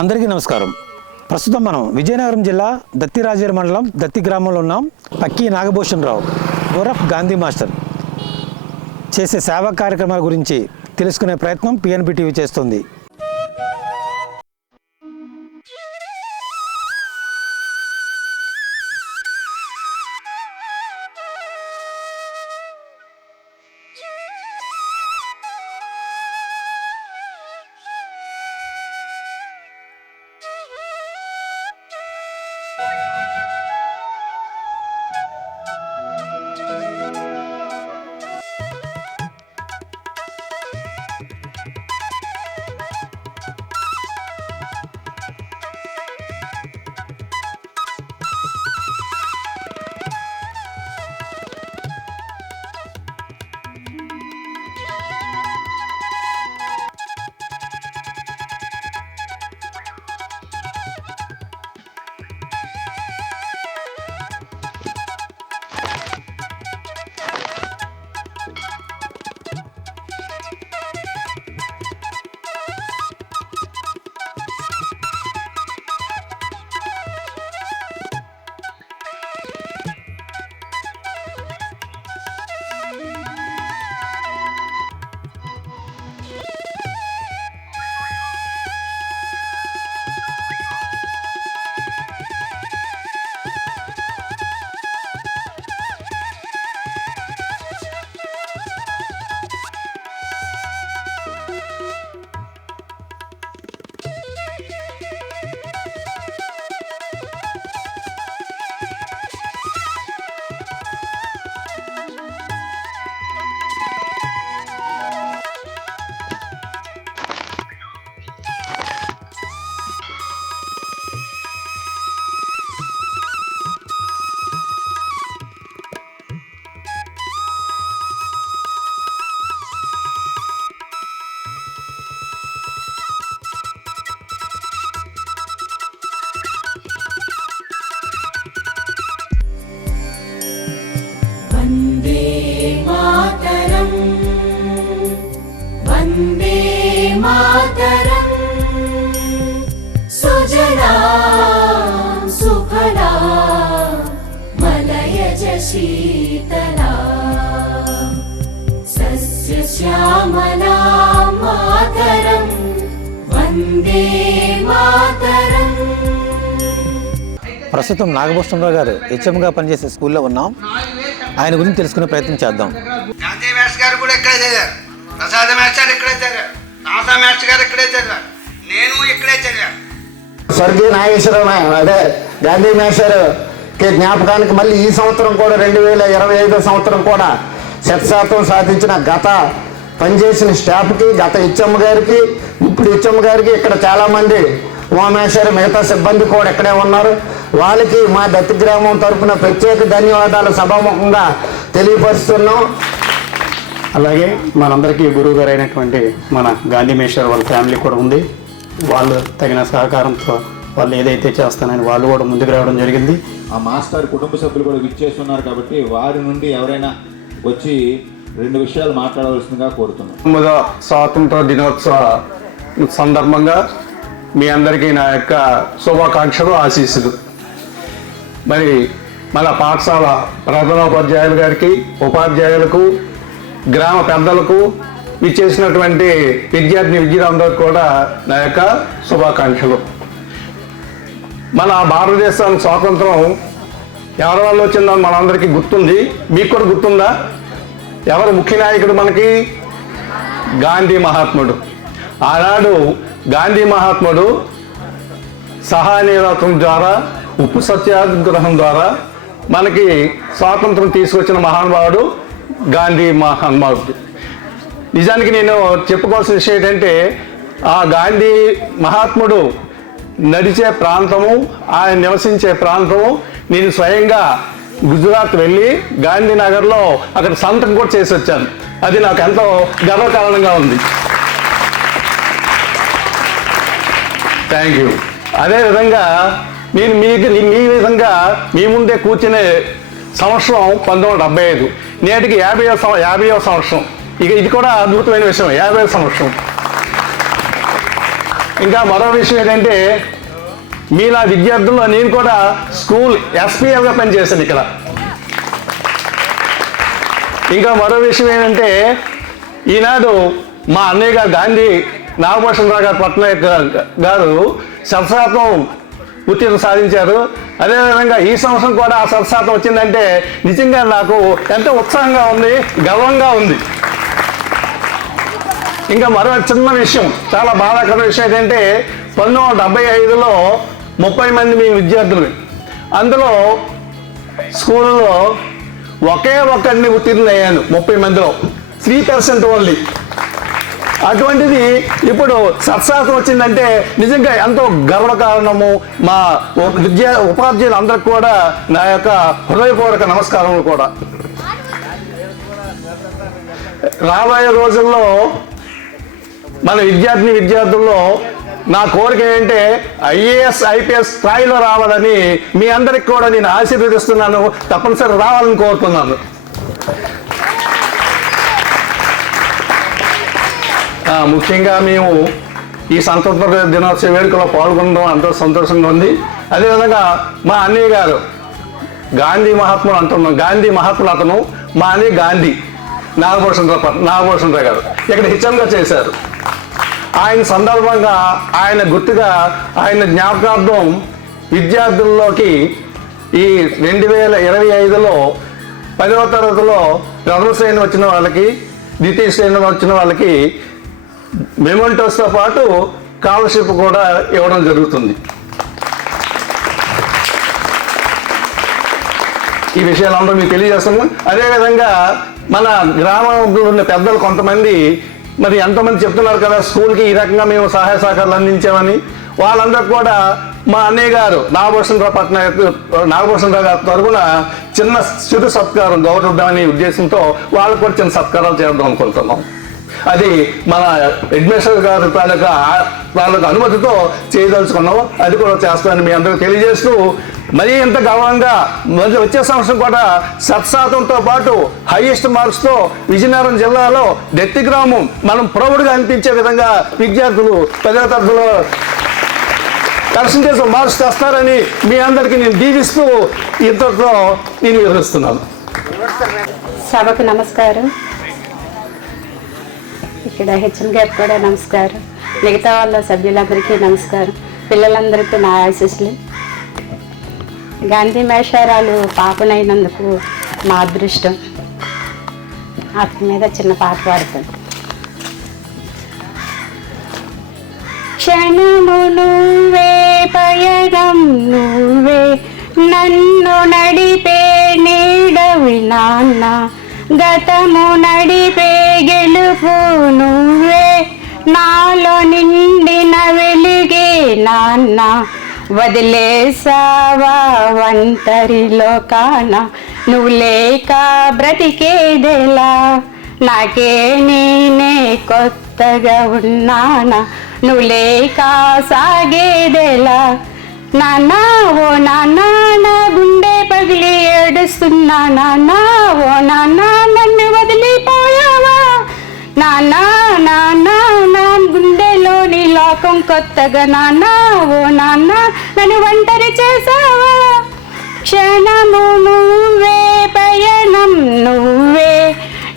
అందరికీ నమస్కారం. ప్రస్తుతం మనం విజయనగరం జిల్లా దత్తిరాజేరు మండలం దత్తి గ్రామంలో ఉన్నాం. పక్కి నాగభూషణ్ రావు ఓరఫ్ గాంధీ మాస్టర్ చేసే సేవా కార్యక్రమాల గురించి తెలుసుకునే ప్రయత్నం పిఎన్బి టీవీ చేస్తుంది. वन्दे मातरम् सुजला सुफला मलयज शीतला सस्यश्यामला मातरम् वन्दे मातरम्. ప్రస్తుతం నాగభూషణ్ రావు గారు హెచ్ఎంగా పనిచేసే స్కూల్లో ఉన్నాం. ఆయన గురించి తెలుసుకునే ప్రయత్నం చేద్దాం. గాంధీ మాస్టర్ గారు కూడా ఇక్కడే చదివారు, ప్రసాద్ మాస్టర్ ఇక్కడే చదివారు, నాసా మాస్టర్ గారు ఇక్కడే చదివారు, నేను ఇక్కడే చదివాను. స్వర్గీయ నాగేశ్వరరావు అదే గాంధీ మాస్టర్కి జ్ఞాపకానికి మళ్ళీ ఈ సంవత్సరం కూడా 2025 సంవత్సరం కూడా 100% సాధించిన గత పనిచేసిన స్టాఫ్కి, గత హెచ్ఎం గారికి, ఇప్పుడు హెచ్ఎం గారికి, ఇక్కడ చాలామంది ఉమామేశ్వరి మిగతా సిబ్బంది కూడా ఇక్కడే ఉన్నారు. వాళ్ళకి మా దత్తి గ్రామం తరఫున ప్రత్యేక ధన్యవాదాలు సభాముఖంగా తెలియపరుస్తున్నాం. అలాగే మనందరికీ గురువు గారు అయినటువంటి మన గాంధీ మేశ్వర్ వాళ్ళ ఫ్యామిలీ కూడా ఉంది. వాళ్ళు తగిన సహకారంతో వాళ్ళు ఏదైతే చేస్తానని వాళ్ళు కూడా ముందుకు రావడం జరిగింది. ఆ మాస్టర్ కుటుంబ సభ్యులు కూడా విచ్చేస్తున్నారు కాబట్టి వారి నుండి ఎవరైనా వచ్చి 2 విషయాలు మాట్లాడవలసిందిగా కోరుతున్నాం. స్వాతంత్ర దినోత్సవ సందర్భంగా మీ అందరికీ నా యొక్క శుభాకాంక్షలు, ఆశీస్సులు. మరి మన పాఠశాల ప్రధానోపాధ్యాయులు గారికి, ఉపాధ్యాయులకు, గ్రామ పెద్దలకు, ఇచ్చేసినటువంటి విద్యార్థులందరికీ కూడా నా యొక్క శుభాకాంక్షలు. మన భారతదేశానికి స్వాతంత్రం ఎవరి వల్ల వచ్చిందో మనందరికీ గుర్తుంది. మీకు కూడా గుర్తుందా? ఎవరు ముఖ్య నాయకుడు మనకి? గాంధీ మహాత్ముడు. ఆనాడు గాంధీ మహాత్ముడు సహాయనిరాతం ద్వారా, ఉప్పు సత్యాగ్రహం ద్వారా మనకి స్వాతంత్రం తీసుకొచ్చిన మహానుభావుడు గాంధీ మహానుభావుడు. నిజానికి నేను చెప్పుకోవాల్సిన విషయం ఏంటంటే, ఆ గాంధీ మహాత్ముడు నడిచే ప్రాంతము, ఆయన నివసించే ప్రాంతము నేను స్వయంగా గుజరాత్ వెళ్ళి గాంధీనగర్లో అక్కడ సంతకం కూడా చేసి వచ్చాను. అది నాకు ఎంతో గర్వకారణంగా ఉంది. Thank you. అదేవిధంగా నేను మీ విధంగా మీ ముందే కూర్చునే సంవత్సరం 1975, నేటికి 50వ సంవత్సరం. ఇక ఇది కూడా అద్భుతమైన విషయం, 50వ సంవత్సరం. ఇంకా మరో విషయం ఏంటంటే మీలా విద్యార్థుల్లో నేను కూడా స్కూల్ ఎస్పీఎల్గా పనిచేశాను ఇక్కడ. ఇంకా మరో విషయం ఏంటంటే ఈనాడు మా అన్నయ్య గారు గాంధీ నాగభూషణరావు గారు పట్నాయక్ గారు శతశాతం ఉత్తీర్ణత సాధించారు. అదేవిధంగా ఈ సంవత్సరం కూడా ఆ శతశాతం వచ్చిందంటే నిజంగా నాకు ఎంతో ఉత్సాహంగా ఉంది, గర్వంగా ఉంది. ఇంకా మరో చిన్న విషయం, చాలా బాధాకర విషయం ఏంటంటే 1975లో 30 మంది మీ విద్యార్థులు, అందులో స్కూల్లో ఒకే ఒక్కడిని ఉత్తీర్ణులయ్యాను 30 మందిలో, 3% ఓన్లీ. అటువంటిది ఇప్పుడు సత్శాతం వచ్చిందంటే నిజంగా ఎంతో గర్వకారణము. మా ఉపాధ్యాయులు అందరికి కూడా నా యొక్క హృదయపూర్వక నమస్కారములు కూడా. రాబోయే రోజుల్లో మన విద్యార్థుల్లో నా కోరిక ఏంటంటే ఐఏఎస్ ఐపీఎస్ స్థాయిలో రావాలని మీ అందరికి కూడా నేను ఆశీర్వదిస్తున్నాను. తప్పనిసరి రావాలని కోరుతున్నాను. ముఖ్యంగా మేము ఈ స్వతంత్ర దినోత్సవ వేడుకలో పాల్గొనడం ఎంతో సంతోషంగా ఉంది. అదేవిధంగా మా అన్నయ్య గారు గాంధీ మహాత్ములు అంటున్నాం, గాంధీ మహాత్ములు అతను, మా అన్నయ్య గాంధీ నాగభూషణరావు గారు ఇక్కడ హెచ్ఎంగా చేశారు. ఆయన సందర్భంగా ఆయన గుర్తుగా ఆయన జ్ఞాపకార్థం విద్యార్థుల్లోకి ఈ 2025లో 10వ తరగతిలో ప్రథమ శ్రేణి వచ్చిన వాళ్ళకి, ద్వితీయ శ్రేణి వచ్చిన వాళ్ళకి మెమోంటోస్తో పాటు స్కాలర్షిప్ కూడా ఇవ్వడం జరుగుతుంది. ఈ విషయాలందరూ మీకు తెలియజేస్తాము. అదేవిధంగా మన గ్రామంలో ఉన్న పెద్దలు కొంతమంది మరి ఎంతమంది చెప్తున్నారు కదా స్కూల్కి ఈ రకంగా మేము సహాయ సహకారాలు అందించామని, వాళ్ళందరూ కూడా మా అన్నయ్య గారు నాగభూషణరావు గారి తరఫున చిన్న చిరు సత్కారం గౌరవిద్దామనే ఉద్దేశంతో వాళ్ళకు కూడా చిన్న సత్కారాలు చేద్దాం అనుకుంటున్నాం. అది మన అడ్మినిస్ట్రేటర్ గారి తాలూకా అనుమతితో చేయదలుచుకున్నాం. అది కూడా చేస్తానని మీ అందరికీ తెలియజేస్తూ మరీ ఎంత గౌరవంగా వచ్చే సంవత్సరం కూడా శతశాతంతో పాటు హైయెస్ట్ మార్క్స్తో విజయనగరం జిల్లాలో దత్తి గ్రామం మనం ప్రౌడ్గా అనిపించే విధంగా విద్యార్థులు 10వ తరగతిలో పర్సంటేజ్ మార్క్స్ తెస్తారని మీ అందరికీ నేను దీవిస్తూ ఇంతతో నేను వివరిస్తున్నాను. సభకు నమస్కారం. ఇక్కడ హెచ్ఎం గారికి కూడా నమస్కారం. మిగతా వాళ్ళ సభ్యులందరికీ నమస్కారం. పిల్లలందరికీ నా ఆశీస్సులు. గాంధీ మేషారాలు పాపనైనందుకు మా అదృష్టం. అతని మీద చిన్న పాట పాడతాను. క్షణము నువ్వే, పయనం నువ్వే, నన్ను నడిపే నీడవి నాన్న, గతము నడిపే గెలుపు నువ్వే, నాలో నిండిన వెలుగే నాన్న, వదిలేసావా ఒంటరిలో కాన, నువ్వు లేక బ్రతికేదెలా, నాకే నేనే కొత్తగా ఉన్నానా, నువ్వు లేక సాగేదెలా, నాన్న ఓ నాన్న నా గుండె పగిలి ఏడుస్తున్నా, నాన్న ఓ నాన్న నన్ను వదిలిపోయావా, నాన్న నాన్న నా గుండెలోని లోకం కొత్తగా, నాన్న ఓ నాన్న నన్ను ఒంటరి చేసావా, క్షణము నువ్వే, పయనం నువ్వే,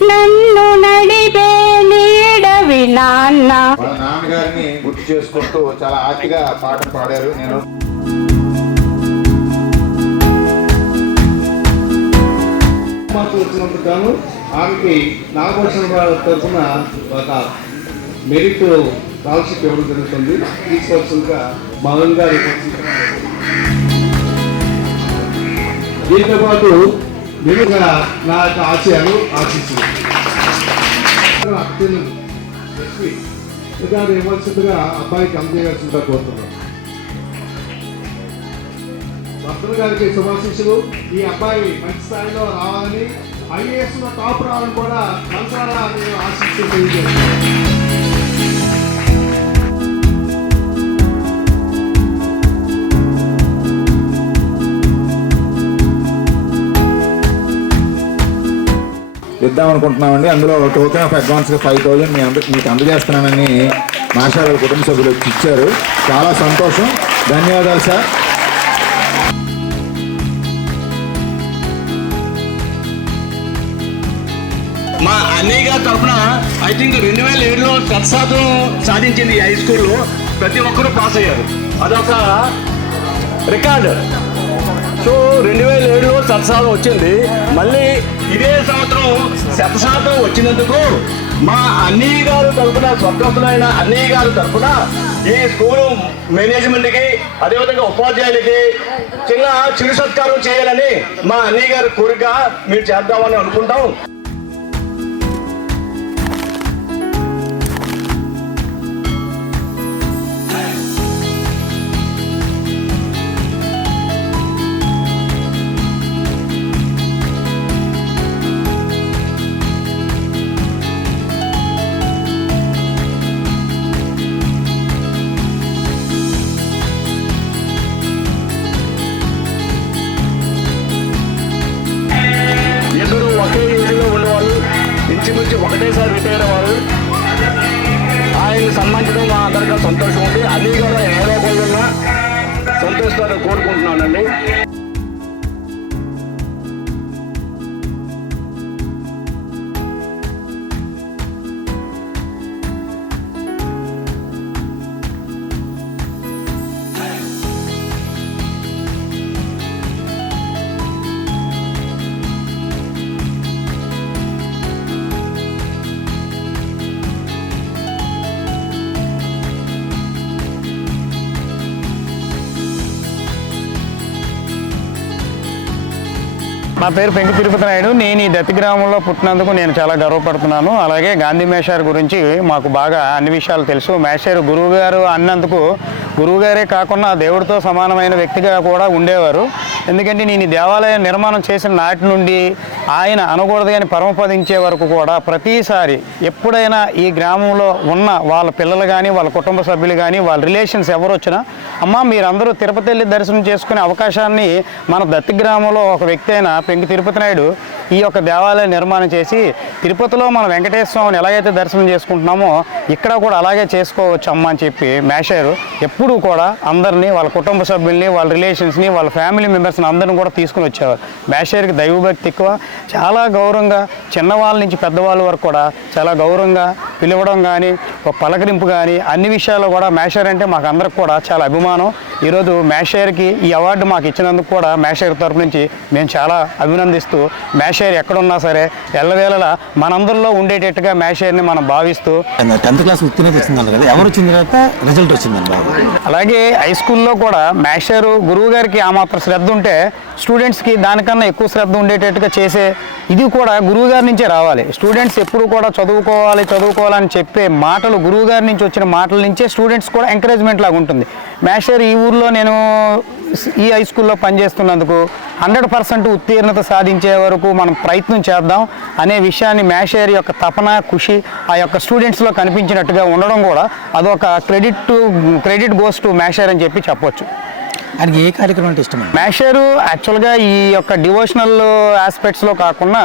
నన్ను నడిపే నీడవి నాన్న. వాళ్ళ నాన్నగారిని గుర్తు చేసుకుంటూ చాలా ఆర్తిగా పాట పాడారు. నేను మాకు వచ్చినందుకు గాను ఆమెకి నాగభూషణరావు తరఫున ఒక మెరిట్ స్కాలర్షిప్ ఇవ్వడం జరుగుతుంది. తీసుకోవాల్సిందిగా మదన్ గారు. దీంతో పాటు నిజంగా నా యొక్క ఆశయాలు ఆశిస్తుంది ఇవ్వాల్సిందిగా అబ్బాయికి అందజేయాల్సిందిగా కోరుతున్నాను. భద్ర గారికి శుభాశీస్సులు. ఈ అబ్బాయి మంచి స్థాయిలో రావాలని, ఐఏఎస్ లో టాప్ రావాలని కూడా మనసారా నేను ఆశిస్తూ తెలియజేస్తాను. ఇద్దాం అనుకుంటున్నామండి. అందులో టోకెన్ ఆఫ్ అడ్వాన్స్గా 5,000 మీకు అందజేస్తున్నానని మాస్టర్ గారి కుటుంబ సభ్యులు ఇచ్చారు. చాలా సంతోషం, ధన్యవాదాలు సార్. మా అన్నయ్య గారి తరఫున ఐ థింక్ 2007లో సత్సాధం సాధించింది హై స్కూల్లో. ప్రతి ఒక్కరూ పాస్ అయ్యారు, అదొక రికార్డు. సో 2007లో సత్సాధం వచ్చింది. మళ్ళీ ఇదే సంవత్సరం శతశాతం వచ్చినందుకు మా అన్నయ్య గారు తరఫున, స్వర్గస్థులైన అన్నయ్య గారు తరఫున ఈ స్కూలు మేనేజ్మెంట్కి అదేవిధంగా ఉపాధ్యాయులకి చిరు సత్కారం చేయాలని మా అన్నయ్య గారి కోరిక. మీరు చేద్దామని అనుకుంటాం. ఒకటేసారి రిటైర్ అవ్వాలి. ఆయన్ని సన్మానించడం మా అందరికీ సంతోషం ఉంది. అన్నీ కూడా ఏ రూపంలో సంతోషాలు కోరుకుంటున్నానండి. నా పేరు పెంకి తిరుపతి నాయుడు. నేను ఈ దత్తి గ్రామంలో పుట్టినందుకు నేను చాలా గర్వపడుతున్నాను. అలాగే గాంధీ మేషార్ గురించి మాకు బాగా అన్ని విషయాలు తెలుసు. మేషారు గురువు గారు అన్నందుకు గురువుగారే కాకుండా దేవుడితో సమానమైన వ్యక్తిగా కూడా ఉండేవారు. ఎందుకంటే నేను ఈ దేవాలయం నిర్మాణం చేసిన నాటి నుండి ఆయన అనకూడదు కానీ పరమపదించే వరకు కూడా ప్రతిసారి ఎప్పుడైనా ఈ గ్రామంలో ఉన్న వాళ్ళ పిల్లలు కానీ వాళ్ళ కుటుంబ సభ్యులు కానీ వాళ్ళ రిలేషన్స్ ఎవరు వచ్చినా, అమ్మ మీరందరూ తిరుపతి వెళ్ళి దర్శనం చేసుకునే అవకాశాన్ని మన దత్తి గ్రామంలో ఒక వ్యక్తి అయిన పెంకి తిరుపతి నాయుడు ఈ యొక్క దేవాలయం నిర్మాణం చేసి తిరుపతిలో మన వెంకటేశ్వర స్వామిని ఎలాగైతే దర్శనం చేసుకుంటున్నామో ఇక్కడ కూడా అలాగే చేసుకోవచ్చు అమ్మ అని చెప్పి మేషారు ఎప్పుడూ కూడా అందరినీ, వాళ్ళ కుటుంబ సభ్యుల్ని, వాళ్ళ రిలేషన్స్ని, వాళ్ళ ఫ్యామిలీ మెంబర్స్ని అందరిని కూడా తీసుకుని వచ్చేవారు. మేషారికి దైవభక్తి ఎక్కువ. చాలా గౌరవంగా చిన్నవాళ్ళ నుంచి పెద్దవాళ్ళ వరకు కూడా చాలా గౌరవంగా పిలవడం కానీ, ఒక పలకరింపు కానీ అన్ని విషయాల్లో కూడా మేషార్ అంటే మాకు అందరికి కూడా చాలా అభిమానం. ఈరోజు మేషార్కి ఈ అవార్డు మాకు ఇచ్చినందుకు కూడా మేషార్ తరపు నుంచి మేము చాలా అభినందిస్తూ, మేషార్ ఎక్కడున్నా సరే ఎల్లవేళలా మనందరిలో ఉండేటట్టుగా మేషార్ని మనం భావిస్తూ 10th క్లాస్ ఉత్తీర్ణత వచ్చింది కదా, ఎవరు వచ్చిన తర్వాత రిజల్ట్ వచ్చిందండి బాబు. అలాగే హై స్కూల్లో కూడా మేషారు గురువు గారికి ఆ మాత్రం శ్రద్ధ ఉంటే స్టూడెంట్స్కి దానికన్నా ఎక్కువ శ్రద్ధ ఉండేటట్టుగా చేసే ఇది కూడా గురువు గారి నుంచే రావాలి. స్టూడెంట్స్ ఎప్పుడు కూడా చదువుకోవాలని చెప్పే మాటలు గురువు గారి నుంచి వచ్చిన మాటల నుంచే స్టూడెంట్స్ కూడా ఎంకరేజ్మెంట్ లాగా ఉంటుంది. మేషారు ఈ ఊర్లో నేను ఈ హై స్కూల్లో పనిచేస్తున్నందుకు 100% ఉత్తీర్ణత సాధించే వరకు మనం ప్రయత్నం చేద్దాం అనే విషయాన్ని మేషార్ యొక్క తపన, కృషి ఆ యొక్క స్టూడెంట్స్లో కనిపించినట్టుగా ఉండడం కూడా అదొక క్రెడిట్ గోస్ టు మేషార్ అని చెప్పి చెప్పొచ్చు. ఆయనకి ఏ కార్యక్రమం అంటే ఇష్టం? మేషారు యాక్చువల్గా ఈ యొక్క డివోషనల్ ఆస్పెక్ట్స్లో కాకుండా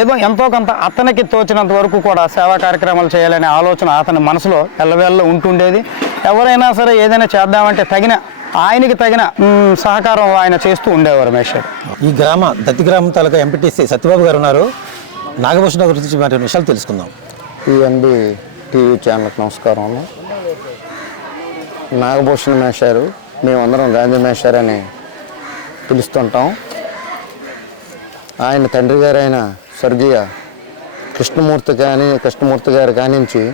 ఏదో ఎంతో కొంత అతనికి తోచినంత వరకు కూడా సేవా కార్యక్రమాలు చేయాలనే ఆలోచన అతని మనసులో ఎల్లవేళ్ళలో ఉంటుండేది. ఎవరైనా సరే ఏదైనా చేద్దామంటే ఆయనకి తగిన సహకారం ఆయన చేస్తూ ఉండేవారు మేషారు. ఈ దత్తి గ్రామం తాలూకా ఎంపీటీసీ సత్యబాబు గారు ఉన్నారు. నాగభూషణ గురించి మరి విషయాలు తెలుసుకుందాం. టీఎన్బి టీవీ ఛానల్కి నమస్కారం. నాగభూషణ మేషారు, మేమందరం గాంధీ మేషార్ అని పిలుస్తుంటాం. ఆయన తండ్రి గారైన స్వర్గీయ కృష్ణమూర్తి గారి కానించి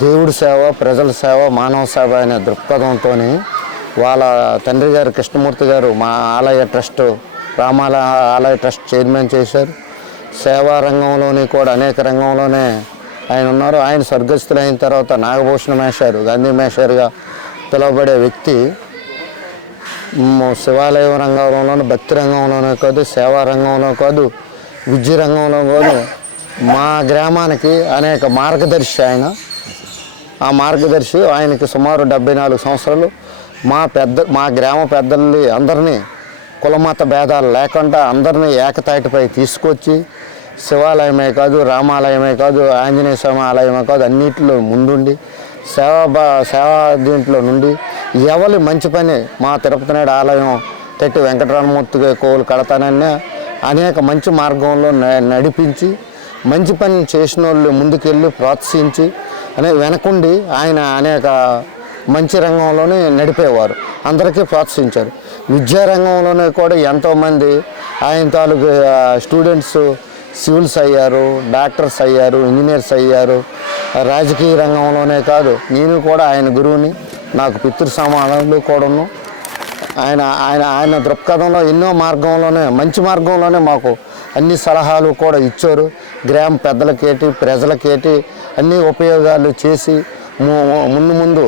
దేవుడి సేవ, ప్రజల సేవ, మానవ సేవ అనే దృక్పథంతో వాళ్ళ తండ్రి గారు కృష్ణమూర్తి గారు మా ఆలయ ట్రస్ట్, ఆలయ ట్రస్ట్ చైర్మన్ చేశారు. సేవా రంగంలోని కూడా అనేక రంగంలోనే ఆయన ఉన్నారు. ఆయన స్వర్గస్థులైన తర్వాత నాగభూషణ మేషారు, గాంధీ మేషారుగా పిలువబడే వ్యక్తి శివాలయ రంగంలోనూ, భక్తి రంగంలోనే కాదు, సేవా రంగంలో కాదు, విద్య రంగంలో కాదు మా గ్రామానికి అనేక మార్గదర్శి ఆయన. ఆ మార్గదర్శి ఆయనకి సుమారు 74 సంవత్సరాలు మా గ్రామ పెద్దల్ని అందరినీ కులమత భేదాలు లేకుండా అందరినీ ఏకతాటిపై తీసుకొచ్చి శివాలయమే కాదు, రామాలయమే కాదు, ఆంజనేయ స్వామి ఆలయమే కాదు, అన్నింటిలో ముందుండి సేవా దీంట్లో నుండి ఎవరి మంచి పని మా తిరుపతి నాయుడు ఆలయం తెట్టి వెంకటరమణమూర్తిగా కోవులు కడతానని అనేక మంచి మార్గంలో నడిపించి మంచి పని చేసిన వాళ్ళు ముందుకెళ్ళి ప్రోత్సహించి వెనకుండి ఆయన అనేక మంచి రంగంలోనే నడిపేవారు, అందరికీ ప్రోత్సహించారు. విద్యారంగంలోనే కూడా ఎంతోమంది ఆయన తాలూకు స్టూడెంట్స్ సివిల్స్ అయ్యారు, డాక్టర్స్ అయ్యారు, ఇంజనీర్స్ అయ్యారు. రాజకీయ రంగంలోనే కాదు, నేను కూడా ఆయన గురువుని, నాకు పితృ సమానాలు కూడాను. ఆయన ఆయన ఆయన దృక్పథంలో ఎన్నో మార్గంలోనే మంచి మార్గంలోనే మాకు అన్ని సలహాలు కూడా ఇచ్చారు. గ్రామ పెద్దలకేటి ప్రజలకేటి అన్ని ఉపయోగాలు చేసి ముందు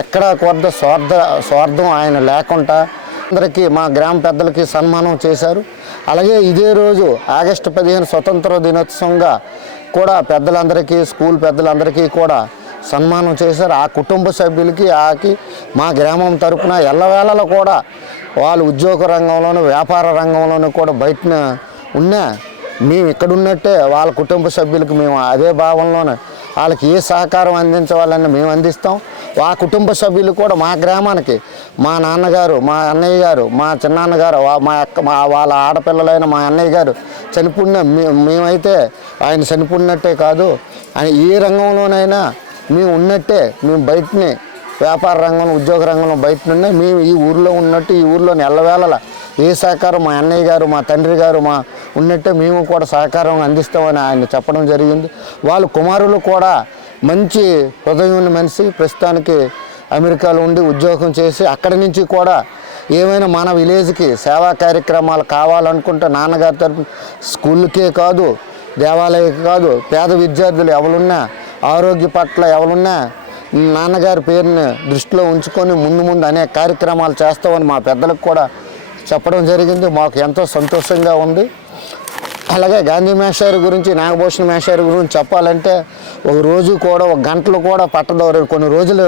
ఎక్కడా కూడా స్వార్థం ఆయన లేకుండా అందరికీ మా గ్రామ పెద్దలకి సన్మానం చేశారు. అలాగే ఇదే రోజు ఆగస్టు 15 స్వతంత్ర దినోత్సవంగా కూడా పెద్దలందరికీ స్కూల్ పెద్దలందరికీ కూడా సన్మానం చేశారు. ఆ కుటుంబ సభ్యులకి మా గ్రామం తరపున ఎల్లవేళలో కూడా వాళ్ళు ఉద్యోగ రంగంలోనూ వ్యాపార రంగంలోనూ కూడా బయటన ఉన్నా మేము ఇక్కడ ఉన్నట్టే వాళ్ళ కుటుంబ సభ్యులకి మేము అదే భావంలోనే వాళ్ళకి ఏ సహకారం అందించవాలని మేము అందిస్తాం. ఆ కుటుంబ సభ్యులు కూడా మా గ్రామానికి మా నాన్నగారు, మా అన్నయ్య గారు, మా చిన్నాన్నగారు, వాళ్ళ ఆడపిల్లలైన మా అన్నయ్య గారు చనిపోయిన మేమైతే ఆయన చనిపోయినట్టే కాదు, ఆయన ఏ రంగంలోనైనా మేము ఉన్నట్టే మేము బయటనే వ్యాపార రంగంలో ఉద్యోగ రంగంలో బయట నుండే మేము ఈ ఊర్లో ఉన్నట్టు ఈ ఊర్లోని ఎల్లవేళల ఏ సహకారం మా అన్నయ్య గారు మా తండ్రి గారు మా ఉన్నట్టే మేము కూడా సహకారం అందిస్తామని ఆయన చెప్పడం జరిగింది. వాళ్ళ కుమారులు కూడా మంచి హృదయం ఉన్న మనిషి, ప్రస్తుతానికి అమెరికాలో ఉండి ఉద్యోగం చేసి అక్కడి నుంచి కూడా ఏమైనా మన విలేజ్కి సేవా కార్యక్రమాలు కావాలనుకుంటే నాన్నగారి తరఫున స్కూళ్ళకే కాదు, దేవాలయకే కాదు, పేద విద్యార్థులు ఎవరున్నా ఆరోగ్య పట్ల ఎవరున్నా నాన్నగారి పేరుని దృష్టిలో ఉంచుకొని ముందు అనేక కార్యక్రమాలు చేస్తామని మా పెద్దలకు కూడా చెప్పడం జరిగింది. మాకు ఎంతో సంతోషంగా ఉంది. అలాగే గాంధీ మేషారి గురించి, నాగభూషణ మేషారి గురించి చెప్పాలంటే ఒక రోజు కూడా ఒక గంటలు కూడా పట్టదు. కొన్ని రోజులు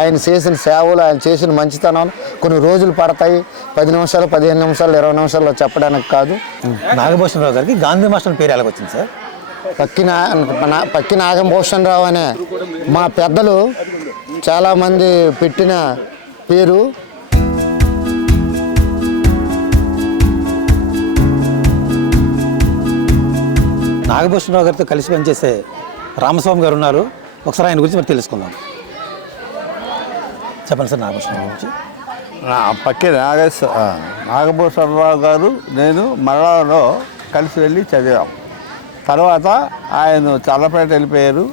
ఆయన చేసిన సేవలు, ఆయన చేసిన మంచితనాలు కొన్ని రోజులు పడతాయి. 10 నిమిషాలు, 15 నిమిషాలు, 20 నిమిషాల్లో చెప్పడానికి కాదు. నాగభూషణరావు గారికి గాంధీ మాస్టర్ పేరు ఎలాగ వచ్చింది సార్? పక్కి నాగభూషణరావు అనే మా పెద్దలు చాలామంది పెట్టిన పేరు. నాగభూషణరావు గారితో కలిసి పనిచేసే రామస్వామి గారు ఉన్నారు. ఒకసారి ఆయన గురించి మరి తెలుసుకుందాం. చెప్పండి సార్ నాగభూషణరావు గురించి. పక్కే నాగభూషణరావు గారు నేను మరళలో కలిసి వెళ్ళి చదివాం. తర్వాత ఆయన చల్లపేట వెళ్ళిపోయారు.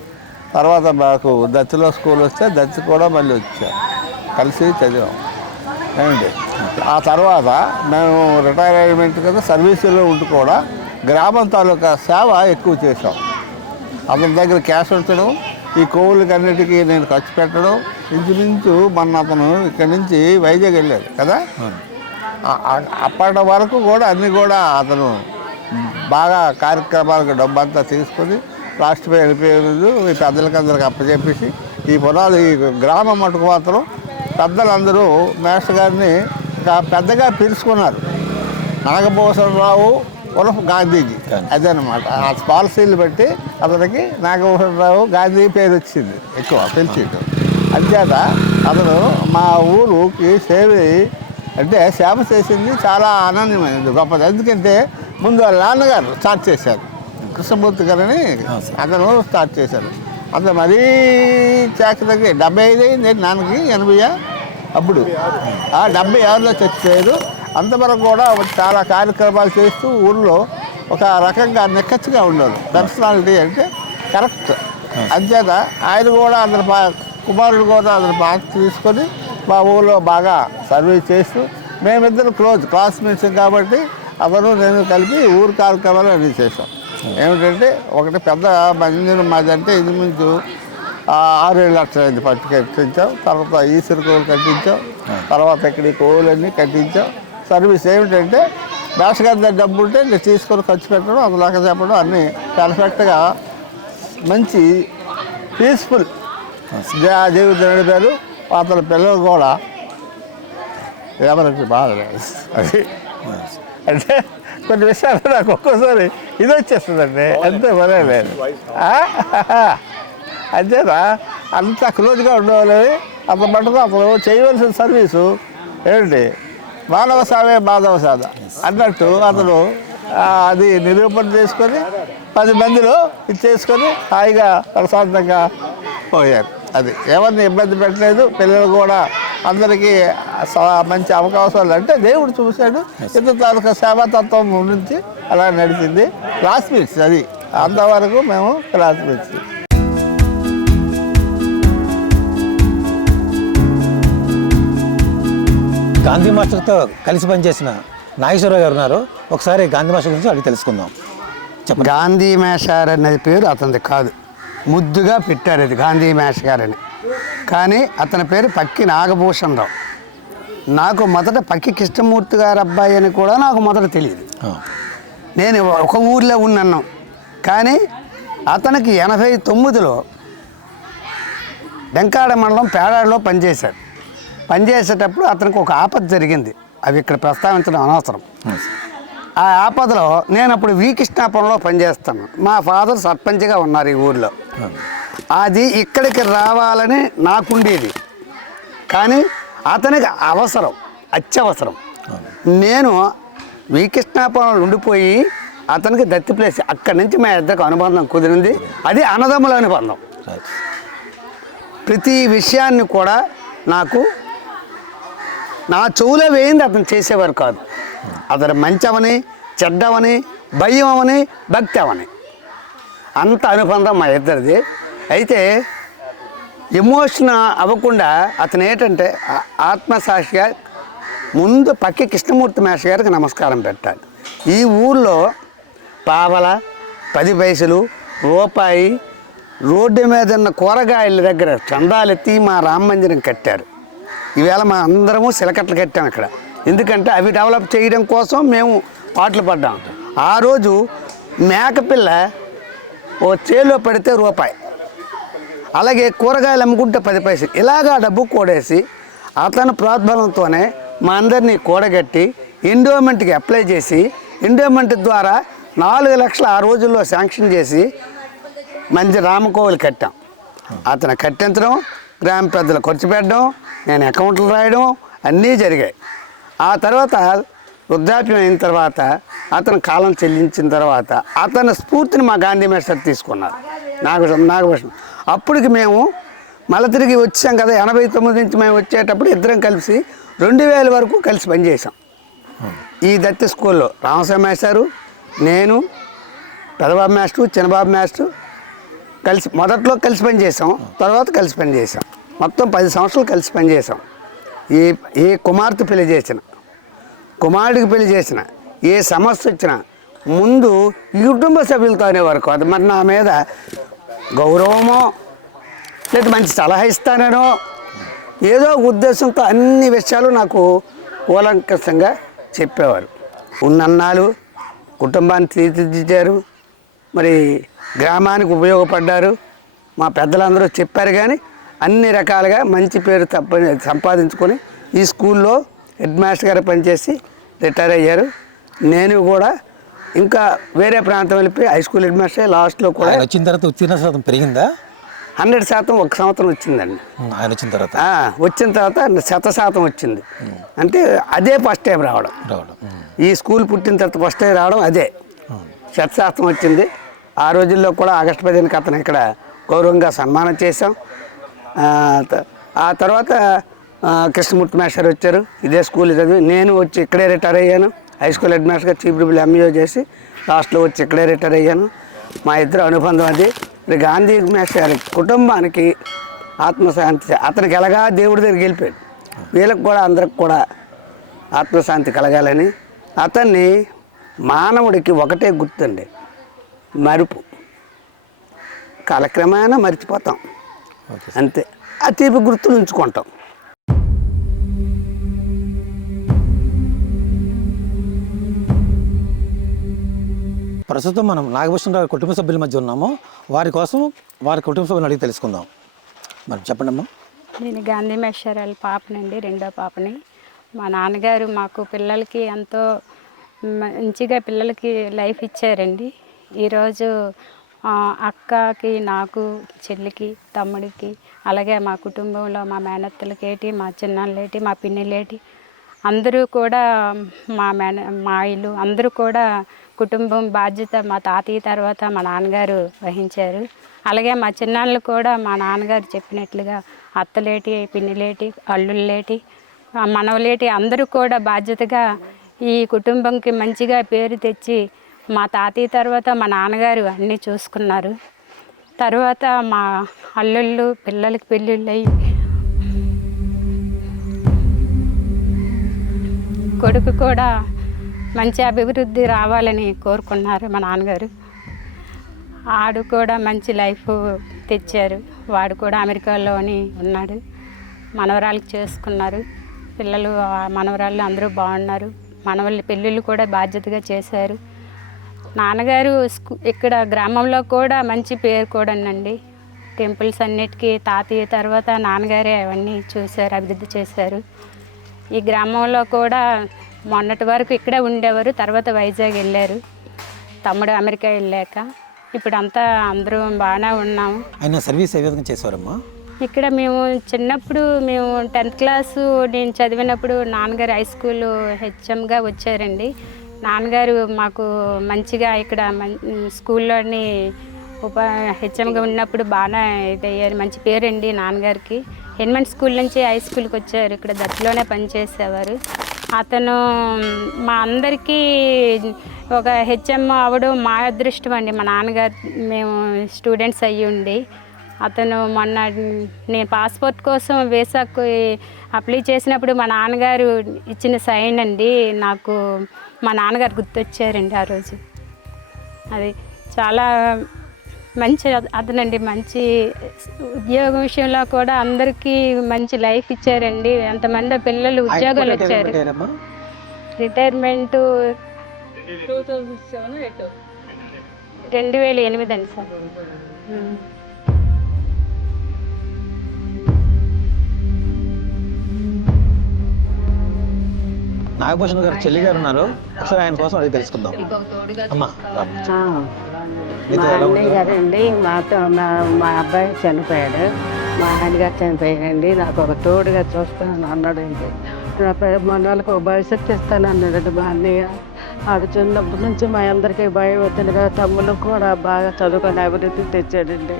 తర్వాత మాకు దత్తిలో స్కూల్ వస్తే దత్తి కూడా మళ్ళీ వచ్చాం, కలిసి చదివాం ఏమండి. ఆ తర్వాత మేము రిటైర్మెంట్ కదా సర్వీసులో ఉంటూ కూడా గ్రామం తాలూకా సేవ ఎక్కువ చేసాం. అతని దగ్గర క్యాష్ ఉంచడం, ఈ కోవులకి అన్నిటికీ నేను ఖర్చు పెట్టడం. ఇంచుమించు మొన్న అతను ఇక్కడి నుంచి వైజాగ్ వెళ్ళాడు కదా, అప్పటి వరకు కూడా అన్నీ కూడా అతను బాగా కార్యక్రమాలకు డబ్బు అంతా తీసుకొని లాస్ట్పై వెళ్ళిపోయేది ఈ పెద్దలకి అందరికి అప్పచెప్పేసి ఈ పొలాలు ఈ గ్రామం మటుకు మాత్రం పెద్దలందరూ మేస్టర్ గారిని పెద్దగా పిలుచుకున్నారు. నాగభూషణరావు ఉరఫ్ గాంధీజీ అదనమాట. ఆ పాలసీలు బట్టి అతనికి నాగభూషణరావు గాంధీ పేరు వచ్చింది, ఎక్కువ పిలిచింది. అంచేత అతను మా ఊరుకి సేవ చేసింది చాలా ఆనందమైనది, గొప్పది. ఎందుకంటే ముందు వాళ్ళ నాన్నగారు స్టార్ట్ చేశారు, కృష్ణమూర్తి గారని అతను స్టార్ట్ చేశారు. అతను మరీ చాకరికి 75 అయింది నాన్నకి, 80 అప్పుడు 76లో చచ్చిపోయారు. అంతవరకు కూడా చాలా కార్యక్రమాలు చేస్తూ ఊళ్ళో ఒక రకంగా నిక్కచ్చిగా ఉండేవారు. పర్సనాలిటీ అంటే కరెక్ట్. అంచేత ఆయన కూడా అతని కుమారుడు కూడా అతని పాత్ర తీసుకొని మా ఊళ్ళో బాగా సర్వీస్ చేస్తూ మేమిద్దరు క్లాస్మేట్స్ కాబట్టి అతను నేను కలిపి ఊరు కార్యక్రమాలు అన్నీ చేసాం. ఏమిటంటే ఒకటి పెద్ద మందిరం మాదంటే ఇది ముందు 6-7 లక్షలు అయింది పట్టు కట్టించాం. తర్వాత ఈశ్వర కోవులు కట్టించాం. తర్వాత ఇక్కడ కోవులన్నీ కట్టించాం. సర్వీస్ ఏమిటంటే రాష్ట్రగారి దగ్గర డబ్బు ఉంటే నేను తీసుకొని ఖర్చు పెట్టడం, అందులోకి చెప్పడం అన్నీ పర్ఫెక్ట్గా మంచి పీస్ఫుల్ జీవితం నడిపారు. అతని పిల్లలు కూడా ఎవరికి బాధ లేదు. అది అంటే కొన్ని విషయాలు నాకు ఒక్కోసారి ఇది వచ్చేస్తుందండి, అంతే మరే లేదు. అంతేనా, అంత క్లోజ్గా ఉండవాలి. అంత మటుకు అతను చేయవలసిన సర్వీసు ఏంటి, మానవ సావే మాధవ సాధ అన్నట్టు అతను అది నిరూపణ చేసుకొని 10 మందిలో ఇది చేసుకొని హాయిగా ప్రశాంతంగా పోయారు. అది ఎవరిని ఇబ్బంది పెట్టలేదు. పిల్లలు కూడా అందరికీ మంచి అవకాశాలు అంటే దేవుడు చూశాడు. ఇంత తాలూకా సేవాతత్వం నుంచి అలా నడిచింది. క్లాస్మేట్స్, అది అంతవరకు మేము క్లాస్మేట్స్. గాంధీ మాస్టర్తో కలిసి పనిచేసిన నాగేశ్వరరావు గారు ఉన్నారు. ఒకసారి గాంధీ మాస్టర్ గురించి అడిగి తెలుసుకుందాం. చెప్పండి. గాంధీ మేషార్ అనేది పేరు అతనిది కాదు, ముద్దుగా పెట్టారు ఇది గాంధీ మేష గారని. కానీ అతని పేరు పక్కి నాగభూషణ్ రావు. నాకు మొదట పక్కి కృష్ణమూర్తి గారు అబ్బాయి అని కూడా నాకు మొదట తెలియదు. నేను ఒక ఊర్లో ఉన్నాను. కానీ అతనికి 89లో వెంకాడ మండలం పేడాడలో పనిచేశాడు. పనిచేసేటప్పుడు అతనికి ఒక ఆపద జరిగింది. అవి ఇక్కడ ప్రస్తావించడం అనవసరం. ఆ ఆపదలో నేను అప్పుడు వి కృష్ణాపురంలో పనిచేస్తాను. మా ఫాదర్ సర్పంచ్గా ఉన్నారు ఈ ఊర్లో. అది ఇక్కడికి రావాలని నాకుండేది. కానీ అతనికి అవసరం, అత్యవసరం. నేను వి కృష్ణాపురంలో ఉండిపోయి అతనికి దత్తి ప్లేస్, అక్కడి నుంచి మా ఇద్దరికి అనుబంధం కుదిరింది. అది అన్నదమ్ముల అనుబంధం. ప్రతి విషయాన్ని కూడా నాకు నా చెవులో వేయింది అతను చేసేవారు కాదు. అతను మంచవని, చెడ్డవని, భయం అవని, భక్తి అవని అంత అనుబంధం మా ఇద్దరిది. అయితే ఎమోషన్ అవ్వకుండా అతను ఏంటంటే ఆత్మసాక్షిగా ముందు పక్కి కృష్ణమూర్తి మేష గారికి నమస్కారం పెట్టాలి. ఈ ఊళ్ళో పావల, 10 పైసలు, రూపాయి రోడ్డు మీద ఉన్న కూరగాయల దగ్గర చందాలెత్తి మా రామ మందిరం కట్టారు. ఈవేళ మా అందరము సిలకట్లు కట్టాం ఇక్కడ. ఎందుకంటే అవి డెవలప్ చేయడం కోసం మేము పాటలు పడ్డాం. ఆ రోజు మేకపిల్ల ఓ చేలో పడితే రూపాయి, అలాగే కూరగాయలు అమ్ముకుంటే 10 పైసలు, ఇలాగా డబ్బు కూడేసి అతని ప్రోద్బలంతోనే మా అందరినీ కూడగట్టి ఎండోమెంట్కి అప్లై చేసి ఎండోమెంట్ ద్వారా 4 లక్షలు ఆ రోజుల్లో శాంక్షన్ చేసి మంచి రామకోవులు కట్టాం. అతను కట్టించడం, గ్రామ పెద్దలు ఖర్చు పెట్టడం, నేను అకౌంట్లు రాయడం అన్నీ జరిగాయి. ఆ తర్వాత వృద్ధాప్యం అయిన తర్వాత అతను కాలం చెల్లించిన తర్వాత అతని స్ఫూర్తిని మా గాంధీ మేస్టర్ తీసుకున్నారు, నాగభూషణ్. అప్పటికి మేము మళ్ళీ తిరిగి వచ్చాం కదా. 89 నుంచి మేము వచ్చేటప్పుడు ఇద్దరం కలిసి 2000 వరకు కలిసి పనిచేసాం ఈ దత్తి స్కూల్లో. రామస్వామి మేస్టారు, నేను, పెదబాబు మాస్టర్, చిన్నబాబు మాస్టర్ కలిసి మొదట్లో కలిసి పనిచేసాం. తర్వాత కలిసి పనిచేసాం. మొత్తం 10 సంవత్సరాలు కలిసి పనిచేసాం. ఏ కుమార్తె పెళ్లి చేసిన, కుమారుడికి పెళ్లి చేసిన, ఏ సమస్య వచ్చినా ముందు ఈ కుటుంబ సభ్యులతో అనేవారు కాదు. మరి నా మీద గౌరవమో లేదా మంచి సలహా ఇస్తానో ఏదో ఉద్దేశంతో అన్ని విషయాలు నాకు కూలంకషంగా చెప్పేవారు. ఉన్నన్నాళ్ళు కుటుంబాన్ని తీర్చిదిద్దారు, మరి గ్రామానికి ఉపయోగపడ్డారు. మా పెద్దలందరూ చెప్పారు. కానీ అన్ని రకాలుగా మంచి పేరు సంపాదించుకొని ఈ స్కూల్లో హెడ్ మాస్టర్ గారు పనిచేసి రిటైర్ అయ్యారు. నేను కూడా ఇంకా వేరే ప్రాంతం వెళ్ళిపోయి హై స్కూల్ హెడ్ మాస్టర్. లాస్ట్లో కూడా వచ్చిన తర్వాత ఉత్తీర్ణ శాతం పెరిగిందా? 100% ఒక సంవత్సరం వచ్చిందండి. ఆయన వచ్చిన తర్వాత 100% వచ్చింది. అంటే అదే ఫస్ట్ టైం రావడం. ఈ స్కూల్ పుట్టిన తర్వాత ఫస్ట్ టైం రావడం అదే 100% వచ్చింది. ఆ రోజుల్లో కూడా ఆగస్టు 15కి అతను ఇక్కడ గౌరవంగా సన్మానం చేశాం. ఆ తర్వాత కృష్ణమూర్తి మాస్టర్ వచ్చారు, ఇదే స్కూల్ చదివి. నేను వచ్చి ఇక్కడే రిటైర్ అయ్యాను. హై స్కూల్ హెడ్ మాస్టర్గా చీఫ్ డిప్యూటీ ఎంఈఓ చేసి లాస్ట్లో వచ్చి ఇక్కడే రిటైర్ అయ్యాను. మా ఇద్దరు అనుబంధం అది. ఇప్పుడు గాంధీ మాస్టర్ గారి కుటుంబానికి ఆత్మశాంతి, అతనికి ఎలాగా దేవుడి దగ్గరికి వెళ్ళిపోయాడు. వీళ్ళకి కూడా అందరికి కూడా ఆత్మశాంతి కలగాలని. అతన్ని మానవుడికి ఒకటే గుర్తండి, మరుపు. కాలక్రమేణా మర్చిపోతాం అంతే. ఆ తీపి గుర్తులు ఉంచుకుంటాం. ప్రస్తుతం మనం నాగభూషణరావు కుటుంబ సభ్యుల మధ్య ఉన్నాము. వారి కోసం వారి కుటుంబ సభ్యులను అడిగి తెలుసుకుందాం. మరి చెప్పండి అమ్మా. నేను గాంధీ మేషారాల పాపనండి, 2వ పాపని. మా నాన్నగారు మాకు పిల్లలకి ఎంతో మంచిగా పిల్లలకి లైఫ్ ఇచ్చారండి. ఈరోజు అక్కకి, నాకు, చెల్లికి, తమ్ముడికి, అలాగే మా కుటుంబంలో మా మేనత్తలకేటి, మా చిన్నాళ్ళేటి, మా పిన్నిలేటి అందరూ కూడా మా ఇల్లు అందరూ కూడా కుటుంబం బాధ్యత మా తాతయ్య తర్వాత మా నాన్నగారు వహించారు. అలాగే మా చిన్నాళ్ళు కూడా మా నాన్నగారు చెప్పినట్లుగా అత్తలేటి, పిన్నిలేటి, అల్లుళ్ళేటి, మనవలేటి అందరూ కూడా బాధ్యతగా ఈ కుటుంబంకి మంచిగా పేరు తెచ్చి మా తాతయ్య తర్వాత మా నాన్నగారు అన్నీ చూసుకున్నారు. తర్వాత మా అల్లుళ్ళు పిల్లలకి పెళ్ళిళ్ళు అయ్యి కొడుకు కూడా మంచి అభివృద్ధి రావాలని కోరుకున్నారు మా నాన్నగారు. ఆడు కూడా మంచి లైఫ్ తెచ్చారు. వాడు కూడా అమెరికాలోని ఉన్నాడు. మనవరాళ్ళకి చేసుకున్నారు. పిల్లలు మనవరాళ్ళు అందరూ బాగున్నారు. మనవళ్ళ పెళ్ళిళ్ళు కూడా బాధ్యతగా చేశారు. నాన్నగారు ఇక్కడ గ్రామంలో కూడా మంచి పేరు కూడానండి. టెంపుల్స్ అన్నిటికీ తాతయ్య తర్వాత నాన్నగారే అవన్నీ చూశారు, అభివృద్ధి చేశారు. ఈ గ్రామంలో కూడా మొన్నటి వరకు ఇక్కడే ఉండేవారు. తర్వాత వైజాగ్ వెళ్ళారు. తమ్ముడు అమెరికా వెళ్ళాక ఇప్పుడు అంతా అందరూ బాగానే ఉన్నాము. ఆయన సర్వీస్ ఏ విధంగా చేసేవారమ్మా? ఇక్కడ మేము చిన్నప్పుడు 10th క్లాసు నేను చదివినప్పుడు నాన్నగారు హై స్కూల్ హెచ్ఎంగా వచ్చారండి. నాన్నగారు మాకు మంచిగా ఇక్కడ స్కూల్లోని హెచ్ఎంగా ఉన్నప్పుడు బాగా ఇదయ్యారు. మంచి పేరండి నాన్నగారికి. ఎన్మెంట్ స్కూల్ నుంచి హై స్కూల్కి వచ్చారు. ఇక్కడ దత్తులోనే పనిచేసేవారు. అతను మా అందరికీ ఒక హెచ్ఎం అవడం మా అదృష్టం అండి. మా నాన్నగారు మేము స్టూడెంట్స్ అయ్యి ఉండి అతను మొన్న నేను పాస్పోర్ట్ కోసం వీసాకు అప్లై చేసినప్పుడు మా నాన్నగారు ఇచ్చిన సైన్ అండి. నాకు మా నాన్నగారు గుర్తొచ్చారండి ఆ రోజు. అది చాలా మంచి అతనండి. మంచి ఉద్యోగం విషయంలో కూడా అందరికీ మంచి లైఫ్ ఇచ్చారండి. ఎంతమంది పిల్లలు ఉద్యోగాలు వచ్చారు. రిటైర్మెంట్ 2008 అండి సార్. నాగభూషణ్ గారు చెల్లి గారు ఉన్నారు. ఒకసారి ఆయన కోసం అది తెలుసుకుందాం. అమ్మా మా అన్నయ్య గారండి, మా అబ్బాయి చనిపోయాడు. మా నాన్నగారు చనిపోయాడండి. నాకు ఒక తోడుగా చూస్తాను అన్నాడండి. మన వాళ్ళకి ఒక భవిష్యత్తు ఇస్తాను అన్నాడండి మా అన్నయ్య. అది చిన్నప్పటి నుంచి మా అందరికీ భయం వచ్చిందిగా. తమ్ముళ్ళు కూడా బాగా చదువుకొని అభివృద్ధి తెచ్చాడండి.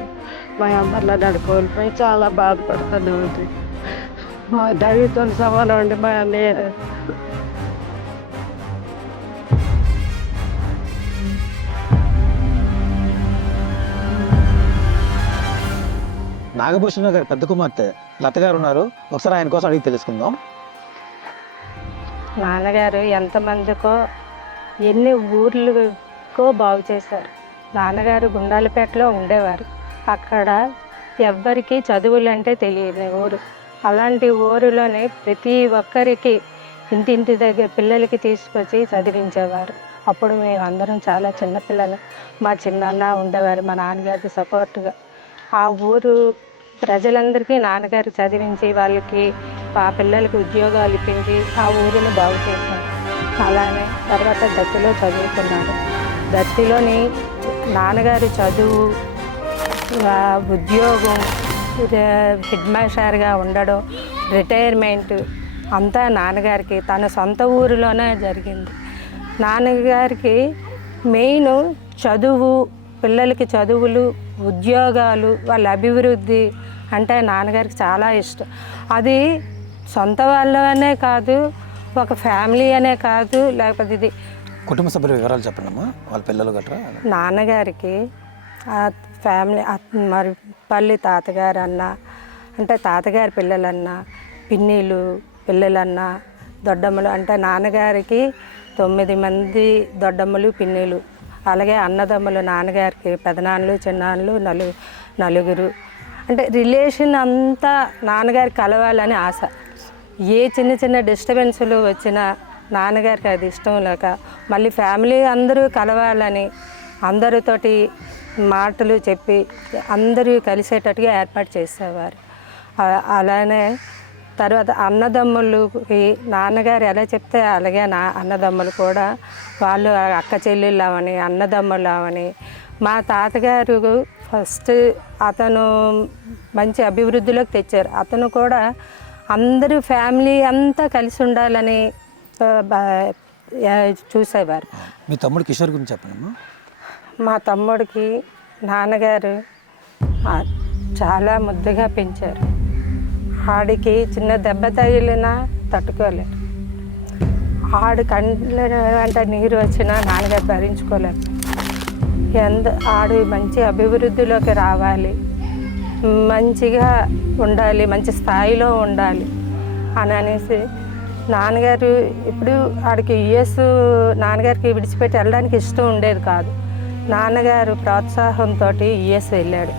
మా అందరిలో నన్ను కోల్పోయి చాలా బాధపడుతున్నామండి. మా దైవంతో సమానం అండి మా అన్నయ్య. నాగభూషణ గారి పెద్ద కుమార్తె లత గారు ఉన్నారు. ఒకసారి ఆయన కోసం అడిగి తెలుసుకుందాం. నాన్నగారు ఎంతమందికో ఎన్ని ఊర్లకో బాగు చేశారు. నాన్నగారు గుండాలపేటలో ఉండేవారు. అక్కడ ఎవ్వరికి చదువులు అంటే తెలియని ఊరు. అలాంటి ఊరిలోనే ప్రతి ఒక్కరికి ఇంటింటి దగ్గర పిల్లలకి తీసుకొచ్చి చదివించేవారు. అప్పుడు మేము అందరం చాలా చిన్నపిల్లలు. మా చిన్నాన్న ఉండేవారు మా నాన్నగారికి సపోర్ట్గా. ఆ ఊరు ప్రజలందరికీ నాన్నగారు చదివించి వాళ్ళకి ఆ పిల్లలకి ఉద్యోగాలు ఇప్పించి ఆ ఊరిని బాగు చేశారు. అలానే తర్వాత దత్తిలో చదువుకున్నారు. దత్తిలోని నాన్నగారు చదువు, ఉద్యోగం, హెడ్ మాస్టర్గా ఉండడం, రిటైర్మెంట్ అంతా నాన్నగారికి తన సొంత ఊరిలోనే జరిగింది. నాన్నగారికి మెయిన్ చదువు, పిల్లలకి చదువులు, ఉద్యోగాలు, వాళ్ళ అభివృద్ధి అంటే నాన్నగారికి చాలా ఇష్టం. అది సొంత వాళ్ళనే కాదు, ఒక ఫ్యామిలీ అనే కాదు, లేకపోతే ఇది కుటుంబ సభ్యుల వివరాలు చెప్పండి అమ్మా. వాళ్ళ పిల్లలు గట్రా. నాన్నగారికి ఆ ఫ్యామిలీ మరి పల్లి తాతగారు అన్న అంటే తాతగారి పిల్లలన్నా, పిన్నిలు పిల్లలన్నా, దొడ్డమ్మలు అంటే నాన్నగారికి 9 మంది దొడ్డమ్మలు పిన్నిలు. అలాగే అన్నదమ్ములు నాన్నగారికి పెదనాన్నలు చిన్నాన్నలు నలుగురు. అంటే రిలేషన్ అంతా నాన్నగారికి కలవాలని ఆశ. ఏ చిన్న చిన్న డిస్టర్బెన్స్లు వచ్చినా నాన్నగారికి అది ఇష్టం లేక మళ్ళీ ఫ్యామిలీ అందరూ కలవాలని అందరితోటి మాటలు చెప్పి అందరూ కలిసేటట్టుగా ఏర్పాటు చేసేవారు. అలానే తర్వాత అన్నదమ్ములకి నాన్నగారు ఎలా చెప్తే అలాగే అన్నదమ్ములు కూడా వాళ్ళు అక్క చెల్లెళ్ళు అవని అన్నదమ్ములు అవని. మా తాతగారు ఫస్ట్ అతను మంచి అభివృద్ధిలోకి తెచ్చారు. అతను కూడా అందరూ ఫ్యామిలీ అంతా కలిసి ఉండాలని చూసేవారు. మీ తమ్ముడు కిషోర్ గురించి చెప్పండి. మా తమ్ముడికి నాన్నగారు చాలా ముద్దుగా పెంచారు. ఆడికి చిన్న దెబ్బ తగిలినా తట్టుకోలేరు. ఆడు కళ్ళ వెంట నీరు వచ్చినా నాన్నగారు భరించుకోలేరు. ఆడు మంచి అభివృద్ధిలోకి రావాలి, మంచిగా ఉండాలి, మంచి స్థాయిలో ఉండాలి అని అనేసి నాన్నగారు ఇప్పుడు ఆడికి నాన్నగారికి విడిచిపెట్టి వెళ్ళడానికి ఇష్టం ఉండేది కాదు. నాన్నగారు ప్రోత్సాహంతో యుఎస్ వెళ్ళాడు.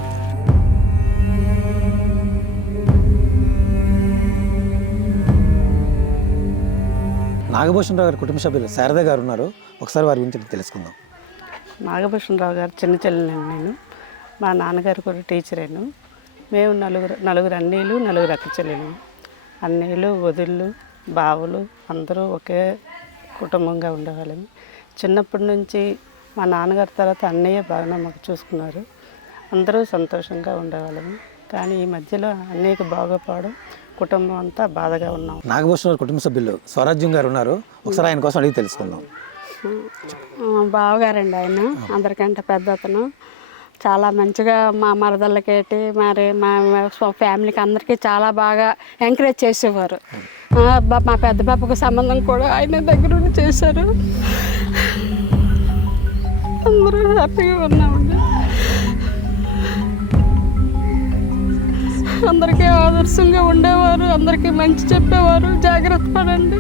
నాగభూషణరావు గారి కుటుంబ సభ్యులు శారద గారు ఉన్నారు. ఒకసారి వారి గురించి తెలుసుకుందాం. నాగభూషణరావు గారు చిన్న చెల్లెలు నేను. మా నాన్నగారు కూడా టీచరేను. మేము నలుగురు అన్నీలు, నలుగురు అక్క చెల్లెలు. అన్నీలు, వదిళ్ళు, బావులు అందరూ ఒకే కుటుంబంగా ఉండేవాళ్ళము. చిన్నప్పటి నుంచి మా నాన్నగారి తర్వాత అన్నయ్య బాగా మాకు చూసుకున్నారు. అందరూ సంతోషంగా ఉండేవాళ్ళము. కానీ ఈ మధ్యలో అన్నయ్యకి బాగోపోవడం, కుటుంబం అంతా బాధగా ఉన్నాం. నాగభూషణరావు కుటుంబ సభ్యులు స్వరాజ్యం గారు ఉన్నారు. ఒకసారి ఆయన కోసం అడిగి తెలుసుకుందాం. బావగారండి ఆయన, అందరికంటే పెద్ద అతను. చాలా మంచిగా మా మరదళ్ళకేటి మరి మా ఫ్యామిలీకి అందరికీ చాలా బాగా ఎంకరేజ్ చేసేవారు. మా పెద్ద పాపకు సంబంధం కూడా ఆయన దగ్గర ఉండి చేశారు. అందరూ హ్యాపీగా ఉన్నామండి. అందరికీ ఆదర్శంగా ఉండేవారు, అందరికీ మంచి చెప్పేవారు. జాగ్రత్త పడండి,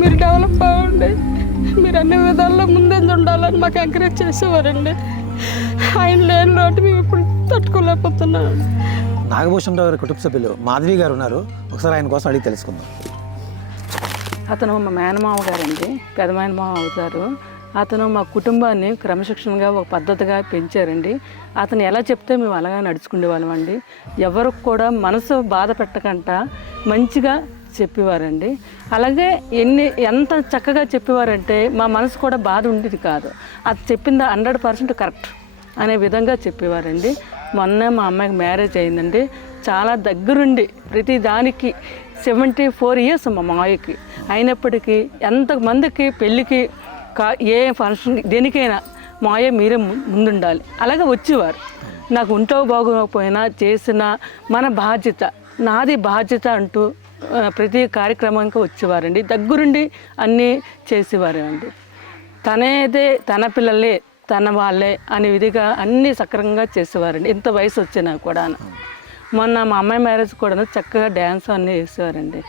మీరు డెవలప్ అవ్వండి, మీరు అన్ని విధాల్లో ముందంజ ఉండాలని మాకు ఎంకరేజ్ చేసేవారండి. ఆయన లేని లోటు మేము ఇప్పుడు తట్టుకోలేకపోతున్నాం. నాగభూషణరావు గారి కుటుంబ సభ్యులు మాధవి గారు ఉన్నారు. ఒకసారి ఆయన కోసం అడిగి తెలుసుకుందాం. అతను మా మేనమామ గారండి, పెద్ద మేనమామ అవుతారు. అతను మా కుటుంబాన్ని క్రమశిక్షణగా ఒక పద్ధతిగా పెంచారండి. అతను ఎలా చెప్తే మేము అలాగే నడుచుకునే వాళ్ళం అండి. ఎవరికి కూడా మనసు బాధ పెట్టకుండా మంచిగా చెప్పేవారండి. అలాగే ఎంత చక్కగా చెప్పేవారంటే మా మనసు కూడా బాధ ఉండేది కాదు. అది చెప్పింది 100% కరెక్ట్ అనే విధంగా చెప్పేవారండి. మొన్న మా అమ్మాయికి మ్యారేజ్ అయిందండి. చాలా దగ్గరుండి ప్రతి దానికి 74 years మా మావయ్యకి అయినప్పటికీ ఎంతమందికి పెళ్ళికి ఏ ఫంక్షన్ దేనికైనా మావయ్య మీరే ముందుండాలి అలాగే వచ్చేవారు. నాకు ఒంట్లో బాగోకపోయినా చేసిన మన బాధ్యత నాది బాధ్యత అంటూ ప్రతి కార్యక్రమానికి వచ్చేవారండి. దగ్గరుండి అన్నీ చేసేవారండి. తనేదే తన పిల్లలే తన వాళ్ళే అనే విధిగా అన్నీ సక్రమంగా చేసేవారండి. ఇంత వయసు వచ్చినా కూడా. మొన్న మా అమ్మాయి మ్యారేజ్ కూడా చక్కగా డ్యాన్స్ అన్నీ వేసేవారండి.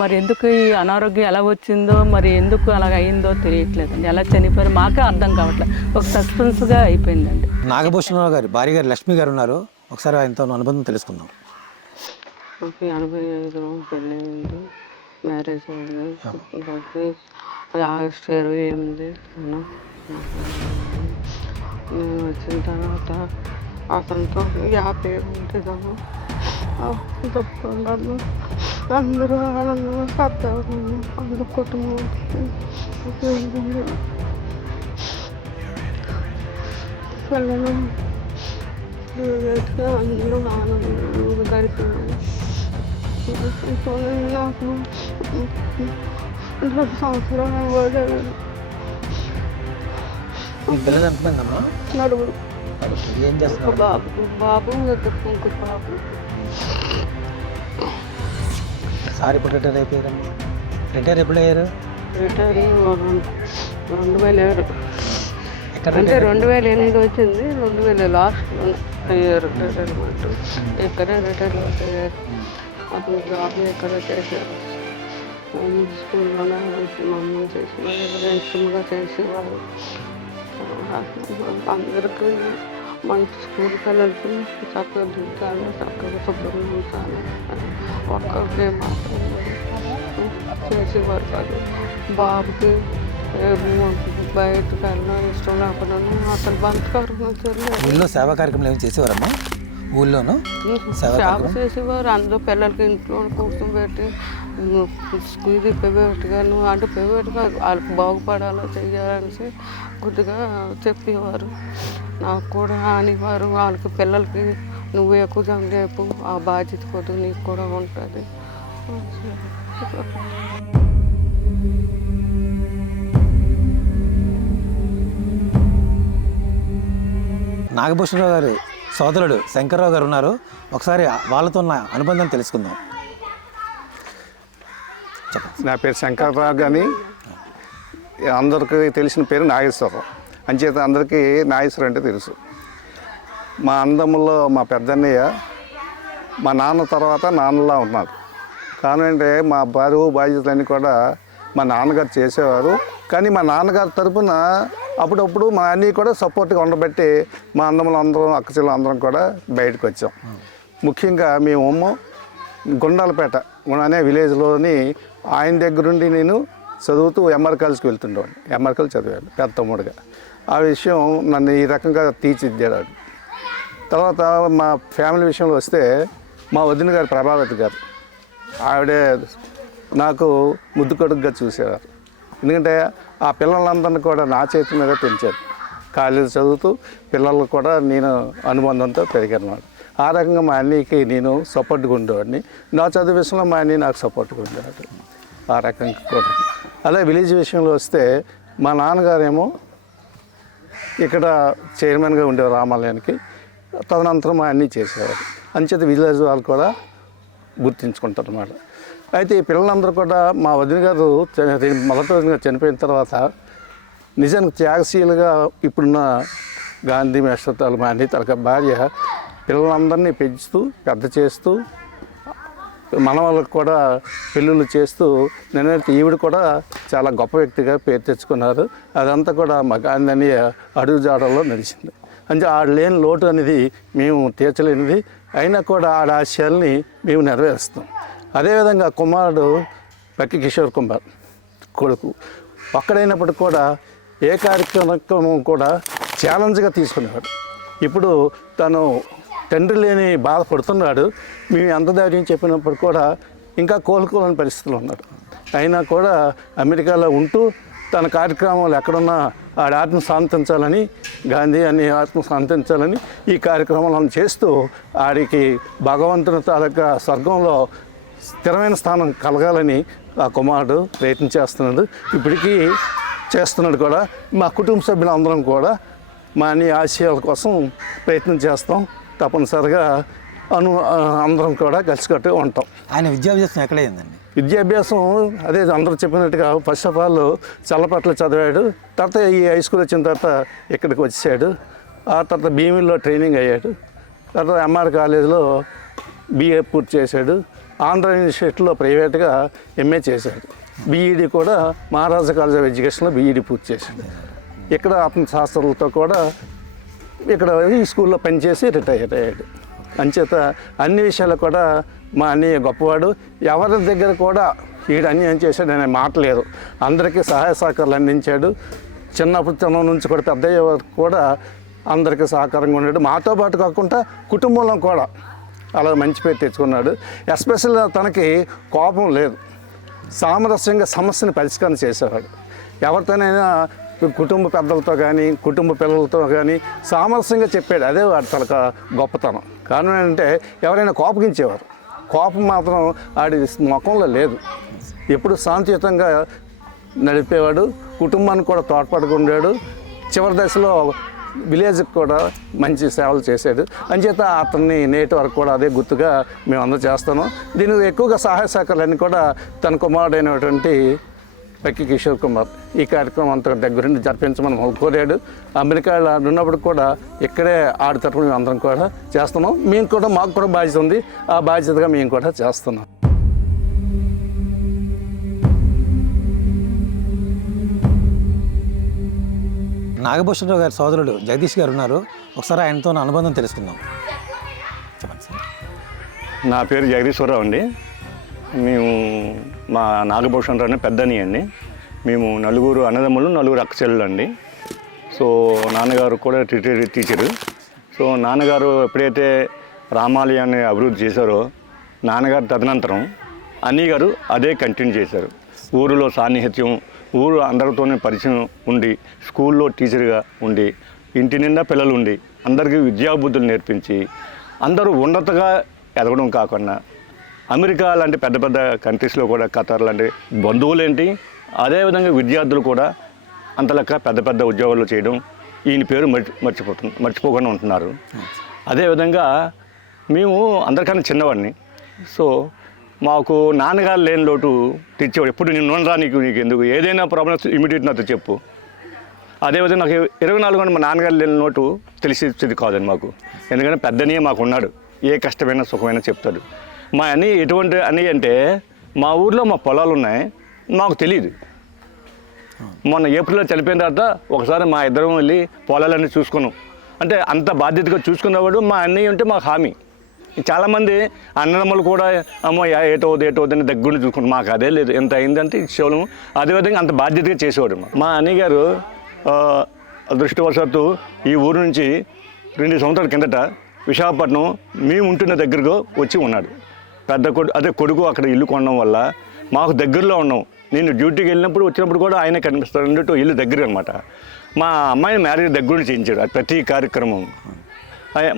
మరి ఎందుకు ఈ అనారోగ్యం ఎలా వచ్చిందో, మరి ఎందుకు అలాగ అయిందో తెలియట్లేదండి. ఎలా చనిపోయారు మాకే అర్థం కావట్లేదు. ఒక సస్పెన్స్గా అయిపోయిందండి. నాగభూషణరావు గారు భార్య గారు లక్ష్మి గారు ఉన్నారు. ఒకసారి ఆయనతో అనుబంధం తెలుసుకుందాం. 85 పెళ్ళయింది, మ్యారేజ్ అయింది. ఆగస్టు 28 నేను వచ్చిన తర్వాత అతనితో హ్యాపీగా ఉంటుందాము. తప్పకుండా అందరూ ఆనందంగా సర్దాము. అందరూ కుటుంబం పిల్లలు అందరూ ఆనందంగా గడిపినాము. నాకు 2 సంవత్సరాలు పడ్డాను. నలుగురు బాబు ఇంకో బాబు. సార్ ఇప్పుడు రిటైర్ అయిపోయారమ్మా. రిటైర్ ఎప్పుడు అయ్యారు? రిటైర్ 2007 అంటే 2008 వచ్చింది. 2000 లాస్ట్లో అయ్యారు రిటైర్మెంట్. ఇక్కడే రిటైర్మెంట్ అయ్యారు. అతను జాబ్ ఎక్కడ చేశారు. స్కూల్లోనే మమ్మల్ని చేసి ఇష్టంగా చేసేవారు. అందరికీ మంచి స్కూల్ పిల్లలకి చక్కగా దిద్దాలి, చక్కగా శుభ్రంగా ఉంచాలి. ఒక్కరికి మాత్రం చేసేవారు కాదు. బాబుకి బయటకు వెళ్ళినా ఇష్టం లేకుండా అసలు బంతకారం ఊళ్ళో సేవా కార్యక్రమాలు ఏమి చేసేవారమ్మా? ఊళ్ళోనూ సేవ చేసేవారు. అందరూ పిల్లలకి ఇంట్లో కూర్చోబెట్టి ఇది ప్రైవేట్గాను అంటే ప్రైవేట్గా వాళ్ళకి బాగుపడాలో చెయ్యాలనేసి కొద్దిగా చెప్పేవారు. నాకు కూడా అనేవారు, వాళ్ళకి పిల్లలకి నువ్వు ఎక్కువ రేపు ఆ బాధ్యత కొద్దిగా నీకు కూడా ఉంటుంది. నాగభూషణరావు గారి సోదరుడు శంకర్రావు గారు ఉన్నారు. ఒకసారి వాళ్ళతో ఉన్న అనుబంధం తెలుసుకుందాం. నా పేరు శంకర్రావు, కానీ అందరికీ తెలిసిన పేరు నాగేశ్వరరావు. అంచేత అందరికీ నాగేశ్వరం అంటే తెలుసు. మా అందములో మా పెద్దన్నయ్య మా నాన్న తర్వాత నాన్నలా ఉన్నారు. కారణం అంటే మా బరువు బాధ్యతలన్నీ కూడా మా నాన్నగారు చేసేవారు. కానీ మా నాన్నగారి తరపున అప్పుడప్పుడు మా అన్నీ కూడా సపోర్ట్గా ఉండబట్టి మా అందములు అందరం అక్కచెల్లు అందరం కూడా బయటకు వచ్చాం. ముఖ్యంగా మేము గుండాలపేట అనే విలేజ్లోని ఆయన దగ్గరుండి నేను చదువుతూ ఎంఆర్ కాలేజ్కి వెళ్తుండేవాడిని. ఎంఆర్ కాలేజ్ చదివాను పెద్ద తమ్ముడుగా. ఆ విషయం నన్ను ఈ రకంగా తీర్చిదిద్దాడు. తర్వాత మా ఫ్యామిలీ విషయంలో వస్తే మా వదిన గారు ప్రభావతి గారు, ఆవిడే నాకు ముద్దు కొడుకుగా చూసేవారు. ఎందుకంటే ఆ పిల్లలందరినీ కూడా నా చేతి మీద పెంచారు. కాలేజీ చదువుతూ పిల్లలు కూడా నేను అనుబంధంతో పెరిగాను. ఆ రకంగా మా అన్నయ్యకి నేను సపోర్ట్గా ఉండేవాడిని. నా చదువు విషయంలో మా అన్నయ్య నాకు సపోర్ట్గా ఉండేవాడు. ఆ రకంగా కూడా. అదే విలేజ్ విషయంలో వస్తే మా నాన్నగారేమో ఇక్కడ చైర్మన్గా ఉండేవారు రామాలయానికి. తదనంతరం మా అన్నీ చేసేవారు. అంచేత విలేజ్ వాళ్ళు కూడా గుర్తించుకుంటారు అన్నమాట. అయితే ఈ పిల్లలందరూ కూడా మా వదిన గారు మొదటి వదిన గారు చనిపోయిన తర్వాత నిజానికి త్యాగశీలుగా ఇప్పుడున్న గాంధీ మేస్టర్ మా అన్ని తన భార్య పిల్లలందరినీ పెంచుతూ పెద్ద చేస్తూ మన వాళ్ళకు కూడా పెళ్ళిళ్ళు చేస్తూ నేనైతే ఈవిడ కూడా చాలా గొప్ప వ్యక్తిగా పేరు తెచ్చుకున్నారు. అదంతా కూడా మా గాంధీ అనే అడుగుజాడల్లో నడిచింది. అంటే ఆడ లేని లోటు అనేది మేము తీర్చలేనిది. అయినా కూడా ఆడ ఆశయాల్ని మేము నెరవేరుస్తాం. అదేవిధంగా కుమారుడు పక్కి కిషోర్ కుమార్ కొడుకు ఒక్కడైనప్పటికి కూడా ఏ కార్యక్రమం కూడా ఛాలెంజ్గా తీసుకునేవాడు. ఇప్పుడు తను తండ్రి లేని బాధపడుతున్నాడు. మేము ఎంత ధైర్యం చెప్పినప్పుడు కూడా ఇంకా కోలుకోలేని పరిస్థితులు ఉన్నాడు. అయినా కూడా అమెరికాలో ఉంటూ తన కార్యక్రమాలు ఎక్కడున్నా ఆడ ఆత్మ శాంతించాలని, గాంధీ అని ఆత్మ శాంతించాలని ఈ కార్యక్రమాలను చేస్తూ ఆడికి భగవంతుని తాలూకా స్వర్గంలో స్థిరమైన స్థానం కలగాలని ఆ కుమారుడు ప్రయత్నం చేస్తున్నాడు. ఇప్పటికీ చేస్తున్నాడు కూడా. మా కుటుంబ సభ్యులందరం కూడా మా అన్ని ఆశయాల కోసం ప్రయత్నం చేస్తాం. తప్పనిసరిగా అందరం కూడా కలిసికట్టుగా ఉంటాం. ఆయన విద్యాభ్యాసం ఎక్కడైందండి? విద్యాభ్యాసం అదే అందరూ చెప్పినట్టుగా ఫస్ట్ ఆఫ్ ఆల్ చల్లపట్ల చదివాడు. తర్వాత ఈ హై స్కూల్ వచ్చిన తర్వాత ఇక్కడికి వచ్చాడు. ఆ తర్వాత భీమిల్లో ట్రైనింగ్ అయ్యాడు. తర్వాత ఎంఆర్ కాలేజీలో బీఏ పూర్తి చేశాడు. ఆంధ్ర యూనివర్సిటీలో ప్రైవేట్గా ఎంఏ చేశాడు. బీఈడి కూడా మహారాజా కాలేజ్ ఆఫ్ ఎడ్యుకేషన్లో బీఈడి పూర్తి చేశాడు. ఇక్కడ ఆత్మశాస్త్రాలతో కూడా ఇక్కడ ఈ స్కూల్లో పనిచేసి రిటైర్ అయ్యాడు. అంచేత అన్ని విషయాలు కూడా మా అన్నయ్య గొప్పవాడు. ఎవరి దగ్గర కూడా వీడు అన్యాయం చేశాడు అనే మాట లేదు. అందరికీ సహాయ సహకారాలు అందించాడు. చిన్నప్పుడు నుంచి కూడా పెద్ద అయ్యే వరకు కూడా అందరికీ సహకారంగా ఉన్నాడు. మాతో పాటు కాకుండా కుటుంబంలో కూడా అలా మంచి పేరు తెచ్చుకున్నాడు. ఎస్పెషల్గా తనకి కోపం లేదు. సామరస్యంగా సమస్యను పరిష్కారం చేసేవాడు. ఎవరితోనైనా కుటుంబ పెద్దలతో కానీ కుటుంబ పిల్లలతో కానీ సామరస్యంగా చెప్పాడు. అదే వాడి తనక గొప్పతనం. కారణం ఏంటంటే ఎవరైనా కోపగించేవారు. కోపం మాత్రం ఆడి ముఖంలో లేదు. ఎప్పుడు శాంతియుతంగా నడిపేవాడు. కుటుంబానికి కూడా తోడ్పడుకుండాడు. చివరి దశలో విలేజ్కి కూడా మంచి సేవలు చేశాడు. అంచేత అతన్ని నేటి వరకు కూడా అదే గుర్తుగా మేము అందరూ చేస్తాము. దీనికి ఎక్కువగా సహాయ సహకారాలన్నీ కూడా తన కుమారుడైనటువంటి పక్కి కిషోర్ కుమార్ ఈ కార్యక్రమం అంతా దగ్గరుండి జరిపించమని కోరాడు. అమెరికాలో ఉన్నప్పుడు కూడా ఇక్కడే ఆడి తరపున మేము అందరం కూడా చేస్తున్నాం. మేము కూడా మాకు కూడా బాధ్యత ఉంది. ఆ బాధ్యతగా మేము కూడా చేస్తున్నాం. నాగభూషణరావు గారి సోదరుడు జగదీష్ గారు ఉన్నారు. ఒకసారి ఆయనతో అనుబంధం తెలుసుకుందాం. చెప్పండి సార్. నా పేరు జగదీశ్వరరావు అండి. మేము మా నాగభూషణరావు అనే పెద్దని అండి. మేము నలుగురు అన్నదమ్ములు, నలుగురు అక్కచెల్లెలు అండి. సో నాన్నగారు కూడా రిటైర్డ్ టీచరు. సో నాన్నగారు ఎప్పుడైతే రామాలయాన్ని అభివృద్ధి చేశారో నాన్నగారు తదనంతరం అన్నయ్య గారు అదే కంటిన్యూ చేశారు. ఊరిలో సాన్నిహిత్యం, ఊరు అందరితోనే పరిచయం ఉండి, స్కూల్లో టీచర్గా ఉండి, ఇంటి నిండా పిల్లలు ఉండి అందరికీ విద్యాబుద్ధులు నేర్పించి అందరూ ఉన్నతగా ఎదగడం కాకుండా అమెరికా లాంటి పెద్ద పెద్ద కంట్రీస్లో కూడా, ఖతార్ లాంటి బంధువులేంటి, అదేవిధంగా విద్యార్థులు కూడా అంత లెక్క పెద్ద పెద్ద ఉద్యోగాలు చేయడం, ఈయన పేరు మర్చిపోకుండా ఉంటున్నారు. అదేవిధంగా మేము అందరికన్నా చిన్నవాడిని. సో మాకు నాన్నగారు లేని లోటు తెచ్చేవాడు. ఎప్పుడు నేను ఉండరా, నీకు ఎందుకు, ఏదైనా ప్రాబ్లమ్స్ ఇమీడియట్ నాతో చెప్పు. అదేవిధంగా నాకు 24 గంటలు మా నాన్నగారు లేని లోటు తెలిసేది కాదండి మాకు. ఎందుకంటే పెద్దనే మాకు ఉన్నాడు, ఏ కష్టమైనా సుఖమైనా చెప్తాడు. మా అన్నయ్య ఎటువంటి అన్నయ్య అంటే, మా ఊర్లో మా పొలాలు ఉన్నాయి, మాకు తెలియదు. మొన్న ఏప్రిల్లో చనిపోయిన తర్వాత ఒకసారి మా ఇద్దరం వెళ్ళి పొలాలన్నీ చూసుకున్నాం. అంటే అంత బాధ్యతగా చూసుకున్నవాడు మా అన్నయ్య ఉంటే మాకు హామీ. చాలామంది అన్నదమ్ములు కూడా అమ్మో ఏటవుద్ది అని దగ్గరుండి చూసుకుంటాం. మాకు అదే లేదు, ఎంత అయిందంటే ఇచ్చేవాళ్ళము. అదేవిధంగా అంత బాధ్యతగా చేసేవాడు. మా అన్నయ్య గారు అదృష్టవశాత్తు ఈ ఊరు నుంచి 2 సంవత్సరాల కిందట విశాఖపట్నం మేము ఉంటున్న దగ్గరకు వచ్చి ఉన్నాడు. కొడుకు అక్కడ ఇల్లు కొనడం వల్ల మాకు దగ్గరలో ఉన్నాం. నేను డ్యూటీకి వెళ్ళినప్పుడు వచ్చినప్పుడు కూడా ఆయన కనిపిస్తాడు అన్నట్టు, ఇల్లు దగ్గర అనమాట. మా అమ్మాయిని మ్యారేజ్ దగ్గరుండి చేయించాడు ప్రతి కార్యక్రమం.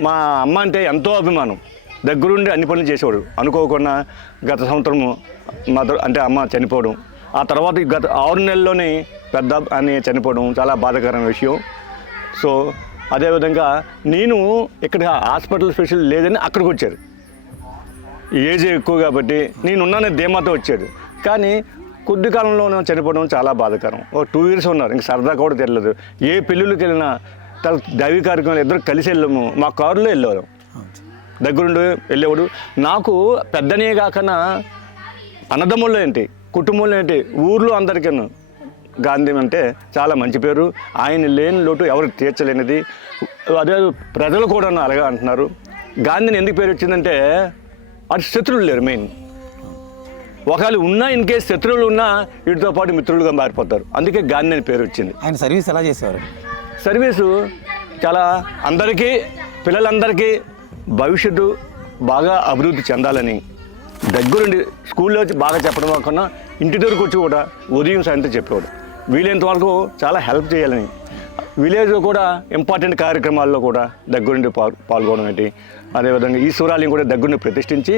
మా అమ్మ అంటే ఎంతో అభిమానం, దగ్గరుండి అన్ని పనులు చేసేవాడు. అనుకోకుండా గత సంవత్సరము అంటే అమ్మ చనిపోవడం, ఆ తర్వాత గత 6 నెలల్లోనే పెద్ద అని చనిపోవడం చాలా బాధాకరమైన విషయం. సో అదేవిధంగా నేను ఇక్కడ హాస్పిటల్ స్పెషల్ లేదని అక్కడికి వచ్చారు. ఏజ్ ఎక్కువ కాబట్టి నేనున్నానే ధీమాతో వచ్చాడు. కానీ కొద్ది కాలంలో చనిపోవడం చాలా బాధాకరం. 2 years ఉన్నారు, ఇంక సరదా కూడా తెలియదు. ఏ పెళ్ళిళ్ళకి వెళ్ళినా దైవీ కార్యక్రమాలు ఇద్దరు కలిసి వెళ్ళాము. మా కారులో వెళ్ళేవారు, దగ్గరుండి వెళ్ళేవాడు. నాకు పెద్దనే కాకుండా అన్నదమ్ముళ్ళు ఏంటి, కుటుంబంలో ఏంటి, ఊర్లో అందరికీ గాంధీ అంటే చాలా మంచి పేరు. ఆయన లేని లోటు ఎవరికి తీర్చలేనిది. అదే ప్రజలు కూడా అలాగే అంటున్నారు. గాంధీని ఎందుకు పేరు వచ్చిందంటే అటు శత్రువులు లేరు మెయిన్. ఒకవేళ ఉన్నా, ఇన్ కేసు శత్రువులు ఉన్నా వీటితో పాటు మిత్రులుగా మారిపోతారు. అందుకే గాంధీ అని పేరు వచ్చింది. ఆయన సర్వీస్ ఎలా చేసేవారు? సర్వీసు చాలా అందరికీ, పిల్లలందరికీ భవిష్యత్తు బాగా అభివృద్ధి చెందాలని దగ్గరుండి స్కూల్లో వచ్చి బాగా చెప్పడం కాకుండా ఇంటి దగ్గరకు వచ్చి కూడా ఉదయం సాయంత్రం చెప్పేవాడు. వీలైనంత వరకు చాలా హెల్ప్ చేయాలని, విలేజ్లో కూడా ఇంపార్టెంట్ కార్యక్రమాల్లో కూడా దగ్గరుండి పాల్గొనడం ఏంటి. అదేవిధంగా ఈశ్వరాలయం కూడా దగ్గరుండి ప్రతిష్ఠించి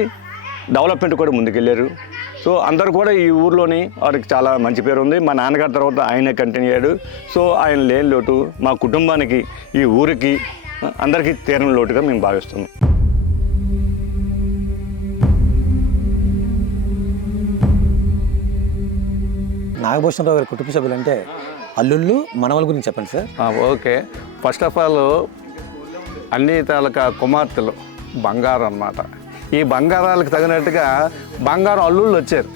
డెవలప్మెంట్ కూడా ముందుకెళ్ళారు. సో అందరూ కూడా ఈ ఊర్లోని వారికి చాలా మంచి పేరు ఉంది. మా నాన్నగారి తర్వాత ఆయనే కంటిన్యూ అయ్యాడు. సో ఆయన లేని లోటు మా కుటుంబానికి, ఈ ఊరికి, అందరికీ తీరని లోటుగా మేము భావిస్తున్నాం. నాగభూషణరావు గారి కుటుంబ సభ్యులు అంటే అల్లుళ్ళు, మనవల గురించి చెప్పండి sir. Okay, first of all అన్ని తాలూకా కుమార్తెలు బంగారం అన్నమాట. ఈ బంగారాలకు తగినట్టుగా బంగారం అల్లుళ్ళు వచ్చారు.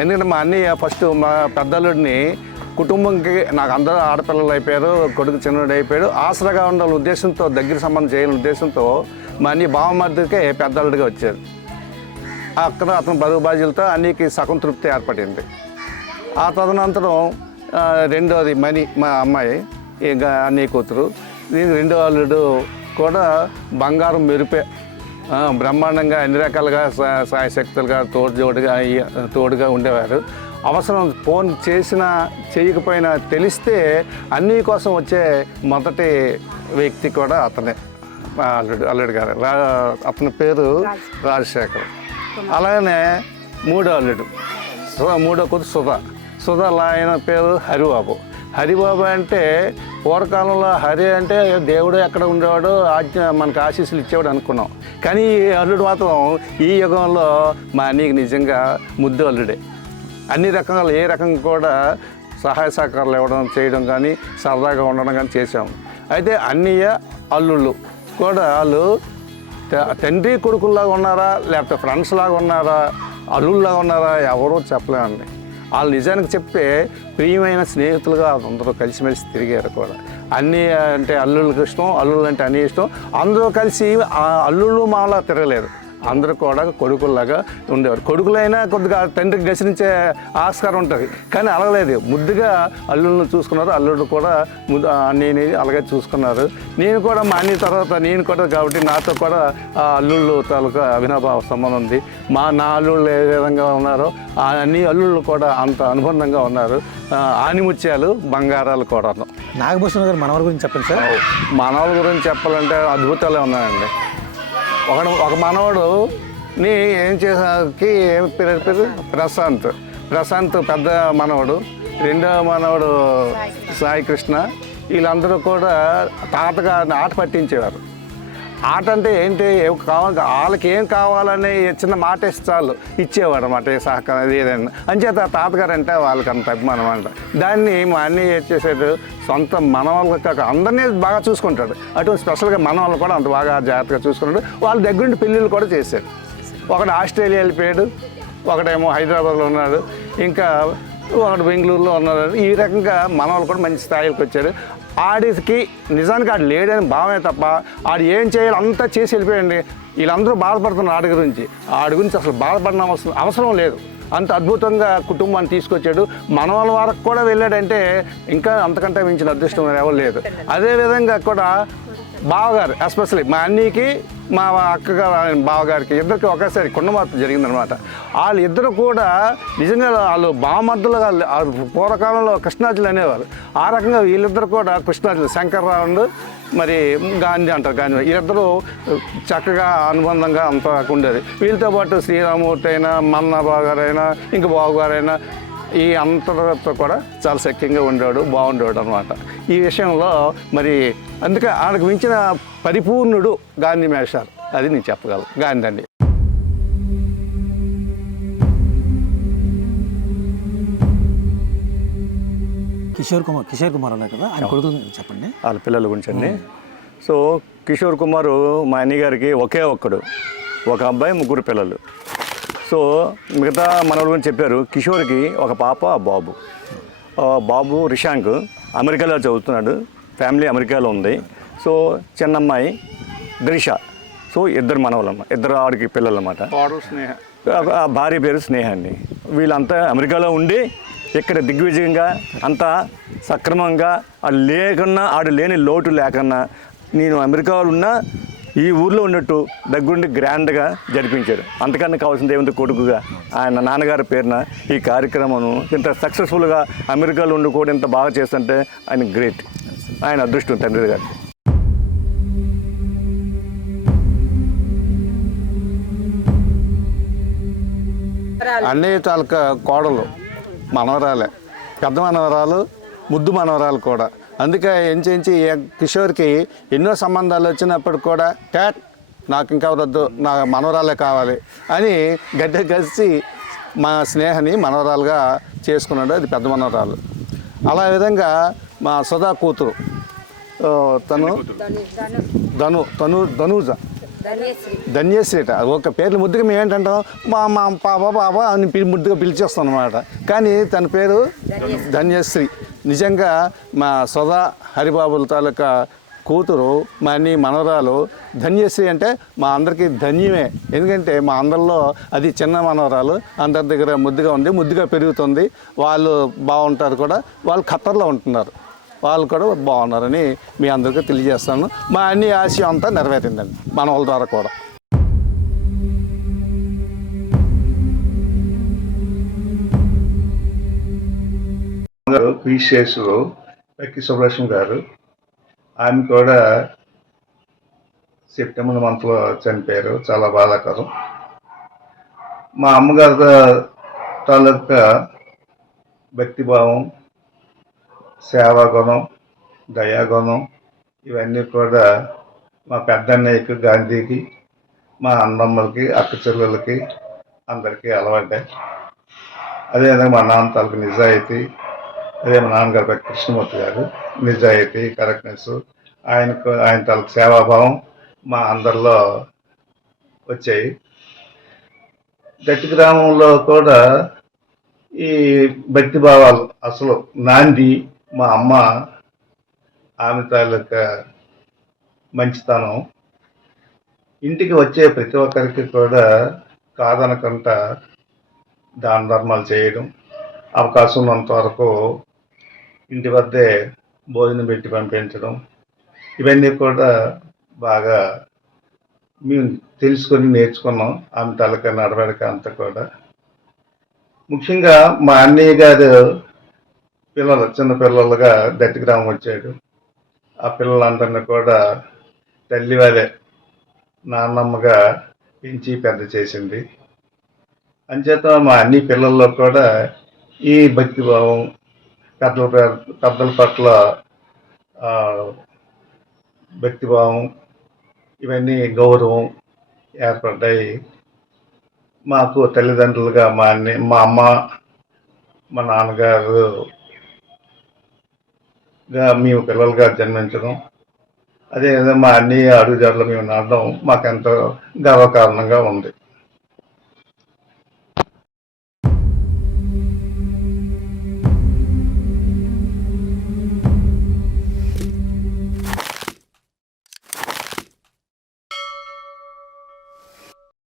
ఎందుకంటే మా అన్నయ్య ఫస్ట్ మా పెద్దల్లుడిని కుటుంబంకి, నాకు అందరూ ఆడపిల్లలు అయిపోయారు, కొడుకు చిన్నోడు అయిపోయాడు, ఆసరాగా ఉండాలని ఉద్దేశంతో, దగ్గర సంబంధం చేయాలని ఉద్దేశంతో మా అన్నయ్య బావమర్దికే పెద్దల్లుడిగా వచ్చారు. అక్కడ అతను బరువు బాధ్యులతో అన్నయ్యకి సగం తృప్తి ఏర్పడింది. ఆ తదనంతరం రెండోది మణి, మా అమ్మాయి అన్నయ్య కూతురు, దీనికి రెండో అల్లుడు కూడా బంగారం మెరిపే, బ్రహ్మాండంగా అన్ని రకాలుగా సాయశక్తులుగా తోడుగా ఉండేవారు. అవసరం ఫోన్ చేసినా చేయకపోయినా తెలిస్తే అన్నీ కోసం వచ్చే మొదటి వ్యక్తి కూడా అతనే, అల్లుడు గారు. అతని పేరు రాజశేఖర్. అలాగనే మూడో అల్లుడు, మూడో కూతురు సుధా, ఆయన పేరు హరిబాబు. హరిబాబు అంటే పూర్వకాలంలో హరి అంటే దేవుడు ఎక్కడ ఉండేవాడు, మనకు ఆశీస్సులు ఇచ్చేవాడు అనుకున్నాం. కానీ ఈ అల్లుడు మాత్రం ఈ యుగంలో మా అన్నయ్యకి నిజంగా ముద్దు అల్లుడే. అన్ని రకాలు, ఏ రకంగా కూడా సహాయ సహకారాలు ఇవ్వడం, చేయడం కానీ, సరదాగా ఉండడం కానీ చేసాము. అయితే అన్నయ్య అల్లుళ్ళు కూడా వాళ్ళు తండ్రి కొడుకుల్లాగా ఉన్నారా, లేకపోతే ఫ్రెండ్స్ లాగా ఉన్నారా, అల్లుళ్ళలాగా ఉన్నారా, ఎవరో చెప్పలేమండి. వాళ్ళు నిజానికి చెప్పే ప్రియమైన స్నేహితులుగా అందరూ కలిసిమెలిసి తిరిగారు కూడా. అన్నీ అంటే అల్లుళ్ళకి ఇష్టం, అల్లుళ్ళు అంటే అన్నీ ఇష్టం. అందరూ కలిసి అల్లుళ్ళు మాలా తిరగలేదు, అందరూ కూడా కొడుకుల్లాగా ఉండేవారు. కొడుకులైనా కొద్దిగా తండ్రికి గసిరించే ఆస్కారం ఉంటుంది, కానీ అలగలేదు. ముద్దుగా అల్లుళ్ళను చూసుకున్నారు, అల్లుడు కూడా నేను అలాగే చూసుకున్నారు. నేను కూడా మా అన్ని తర్వాత నేను కూడా కాబట్టి నాతో కూడా ఆ అల్లుళ్ళు తాలూకా అవినాభావ సంబంధం ఉంది. నా అల్లుళ్ళు ఏ విధంగా ఉన్నారో ఆ అన్ని అల్లుళ్ళు కూడా అంత అనుబంధంగా ఉన్నారు. ఆనిముత్యాలు బంగారాలు కూడా. నాగభూషణ్ గారు మనవల గురించి చెప్పండి సార్. మనవల గురించి చెప్పాలంటే అద్భుతాలే ఉన్నాయండి. ఒక మనవడుని ఏం చేసాకి ఏం పేరు ప్రశాంత్ పెద్ద మనవడు, రెండవ మనవడు సాయి కృష్ణ. వీళ్ళందరూ కూడా తాతగా ఆట పట్టించేవారు. ఆట అంటే ఏంటి, కావాలి వాళ్ళకి ఏం కావాలని చిన్న మాట ఇస్తే చాలు ఇచ్చేవాడు అనమాట. సహకారం ఏదైనా అంచేత తాతగారు అంటే వాళ్ళకి అంత అభిమానం అంట. దాన్ని మా అన్నీ ఏం చేసాడు, సొంత మనవాళ్ళకి కాక అందరినీ బాగా చూసుకుంటాడు. అటువంటి స్పెషల్గా మనవాళ్ళు కూడా అంత బాగా జాగ్రత్తగా చూసుకున్నాడు. వాళ్ళ దగ్గరుండి పెళ్ళిళ్ళు కూడా చేశాడు. ఒకడు ఆస్ట్రేలియా వెళ్ళిపోయాడు, ఒకడేమో హైదరాబాద్లో ఉన్నాడు, ఇంకా ఒకడు బెంగళూరులో ఉన్నాడు. ఈ రకంగా మనవాళ్ళు కూడా మంచి స్థాయికి వచ్చారు. ఆడికి నిజానికి ఆడు లేడని భావమే తప్ప ఆడు ఏం చేయాలి అంతా చేసి వెళ్ళిపోయండి. వీళ్ళందరూ బాధపడుతున్నారు ఆడి గురించి అసలు బాధపడిన అవసరం లేదు. అంత అద్భుతంగా కుటుంబాన్ని తీసుకొచ్చాడు. మనవాళ్ళ వరకు కూడా వెళ్ళాడంటే ఇంకా అంతకంటే మించిన అదృష్టం ఎవరు లేదు. అదేవిధంగా కూడా బావగారు, ఎస్పెషల్లీ మా అన్నీకి మా అక్కగారు బావగారికి ఇద్దరికి ఒకేసారి కుండమార్పు జరిగిందనమాట. వాళ్ళు ఇద్దరు కూడా నిజంగా వాళ్ళు బామర్దులుగా పూర్వకాలంలో కృష్ణార్జులు అనేవారు. ఆ రకంగా వీళ్ళిద్దరు కూడా కృష్ణార్జులు, శంకర్రావు మరి గాంధీ అంటారు. గాంధీ వీళ్ళిద్దరూ చక్కగా అనుబంధంగా అంతా ఉండేది. వీళ్ళతో పాటు శ్రీరామూర్తి అయినా, మన్నా బావగారైనా, ఇంకా బావగారైనా ఈ అంతతో కూడా చాలా సఖ్యంగా ఉండేవాడు, బాగుండేవాడు అనమాట. ఈ విషయంలో మరి అందుకే ఆడికి మించిన పరిపూర్ణుడు గాంధీ మేషారు, అది నేను చెప్పగలను. గాంధీ అండి. కిషోర్ కుమార్ ఉన్నారు కదా, ఆయన కొడుకులు చెప్పండి, వాళ్ళ పిల్లల గురించి అండి. సో కిషోర్ కుమార్ మా అన్నగారికి ఒకే ఒక్కడు, ఒక అబ్బాయి, ముగ్గురు పిల్లలు. సో మిగతా మనవల గురించి చెప్పారు. కిషోర్కి ఒక పాప, బాబు రిషాంక్ అమెరికాలో చదువుతున్నాడు, ఫ్యామిలీ అమెరికాలో ఉంది. సో చిన్నమ్మాయి ద్రిష. సో ఇద్దరు మనవలమ్మ, ఇద్దరు ఆడికి పిల్లలు అన్నమాట. భార్య పేరు స్నేహ అండి. వీళ్ళంతా అమెరికాలో ఉండి ఇక్కడ దిగ్విజయంగా అంతా సక్రమంగా ఆడు లేని లోటు లేకన్నా నేను అమెరికాలో ఉన్న ఈ ఊర్లో ఉన్నట్టు దగ్గరుండి గ్రాండ్గా జరిపించారు. అంతకన్నా కావాల్సింది ఏముంది, కొడుకుగా ఆయన నాన్నగారి పేరున ఈ కార్యక్రమం ఇంత సక్సెస్ఫుల్గా అమెరికాలో ఉండి కూడా ఇంత బాగా చేస్తుంటే ఆయన గ్రేట్, ఆయన అదృష్టం తండ్రి గారు. అన్నయ్య తాలూకా కోడలు మనవరాలే, పెద్ద మనవరాలు, ముద్దు మనవరాలు కూడా. అందుకే ఎంచి కిషోర్కి ఎన్నో సంబంధాలు వచ్చినప్పుడు కూడా నాకు ఇంకా వద్దు, నా మనవరాలే కావాలి అని గడ్డ కలిసి మా స్నేహని మనవరాలుగా చేసుకున్నాడు. అది పెద్ద మనవరాలు. అలా విధంగా మా సుధా కూతురు ధనూజ ధన్యశ్రీట. ఒక పేర్లు ముద్దుగా మేము ఏంటంటాం మా పాప అని ముద్దుగా పిలిచేస్తాం అనమాట. కానీ తన పేరు ధన్యశ్రీ. నిజంగా మా సుధా హరిబాబుల తాలూకా కూతురు, మా అన్ని మనవరాలు ధన్యశ్రీ అంటే మా అందరికీ ధన్యమే. ఎందుకంటే మా అందరిలో అది చిన్న మనవరాలు, అందరి దగ్గర ముద్దుగా ఉంది, ముద్దుగా పెరుగుతుంది. వాళ్ళు బాగుంటారు కూడా. వాళ్ళు ఖత్తర్లో ఉంటున్నారు, వాళ్ళు కూడా బాగున్నారని మీ అందరికీ తెలియజేస్తాను. మా అన్ని ఆశయం అంతా నెరవేరిందండి మనవాళ్ళ ద్వారా కూడా. పీసీఎస్లో పెక్కి సుబ్బలక్ష్మి గారు, ఆమె కూడా సెప్టెంబర్ మంత్లో చనిపోయారు. చాలా బాధాకరం. మా అమ్మగారి తాలూకా భక్తిభావం, సేవాగుణం, దయాగుణం ఇవన్నీ కూడా మా పెద్దన్నయ్యకి, గాంధీకి, మా అన్నమ్మలకి, అక్క చెల్లెలకి అందరికీ అలవాటాయి. అదేవిధంగా మా నాన్న తాలూకు నిజాయితీ, అదే మా నాన్నగారు కృష్ణమూర్తి గారు నిజాయితీ, కరెక్ట్నెస్, ఆయన తాలూకు సేవాభావం మా అందరిలో వచ్చాయి. గట్టి గ్రామంలో కూడా ఈ భక్తి భావాలు అసలు నాంది మా అమ్మ, ఆమె తాలూకా మంచితనం. ఇంటికి వచ్చే ప్రతి ఒక్కరికి కూడా కాదనకుండా దాన ధర్మాలు చేయడం, అవకాశం ఉన్నంత వరకు ఇంటి వద్దే భోజనం పెట్టి పంపించడం, ఇవన్నీ కూడా బాగా మేము తెలుసుకొని నేర్చుకున్నాం. ఆమె తలక నడవడిక అంతా కూడా. ముఖ్యంగా మా అన్నయ్య గారు చిన్న పిల్లలుగా దత్తి గ్రామం వచ్చాడు. ఆ పిల్లలందరినీ కూడా తల్లి వలె నాన్నమ్మగా పెంచి పెద్ద చేసింది. అంచేత మా అన్ని పిల్లల్లో కూడా ఈ భక్తిభావం, పెద్దల పట్ల భక్తిభావం, ఇవన్నీ గౌరవం ఏర్పడ్డాయి. మాకు తల్లిదండ్రులుగా మా అమ్మ, మా నాన్నగారుగా మేము పిల్లలుగా జన్మించడం, అదేవిధంగా మా అన్నయ్య అడుగుజాడలో మేము నడడం మాకెంతో గర్వకారణంగా ఉంది.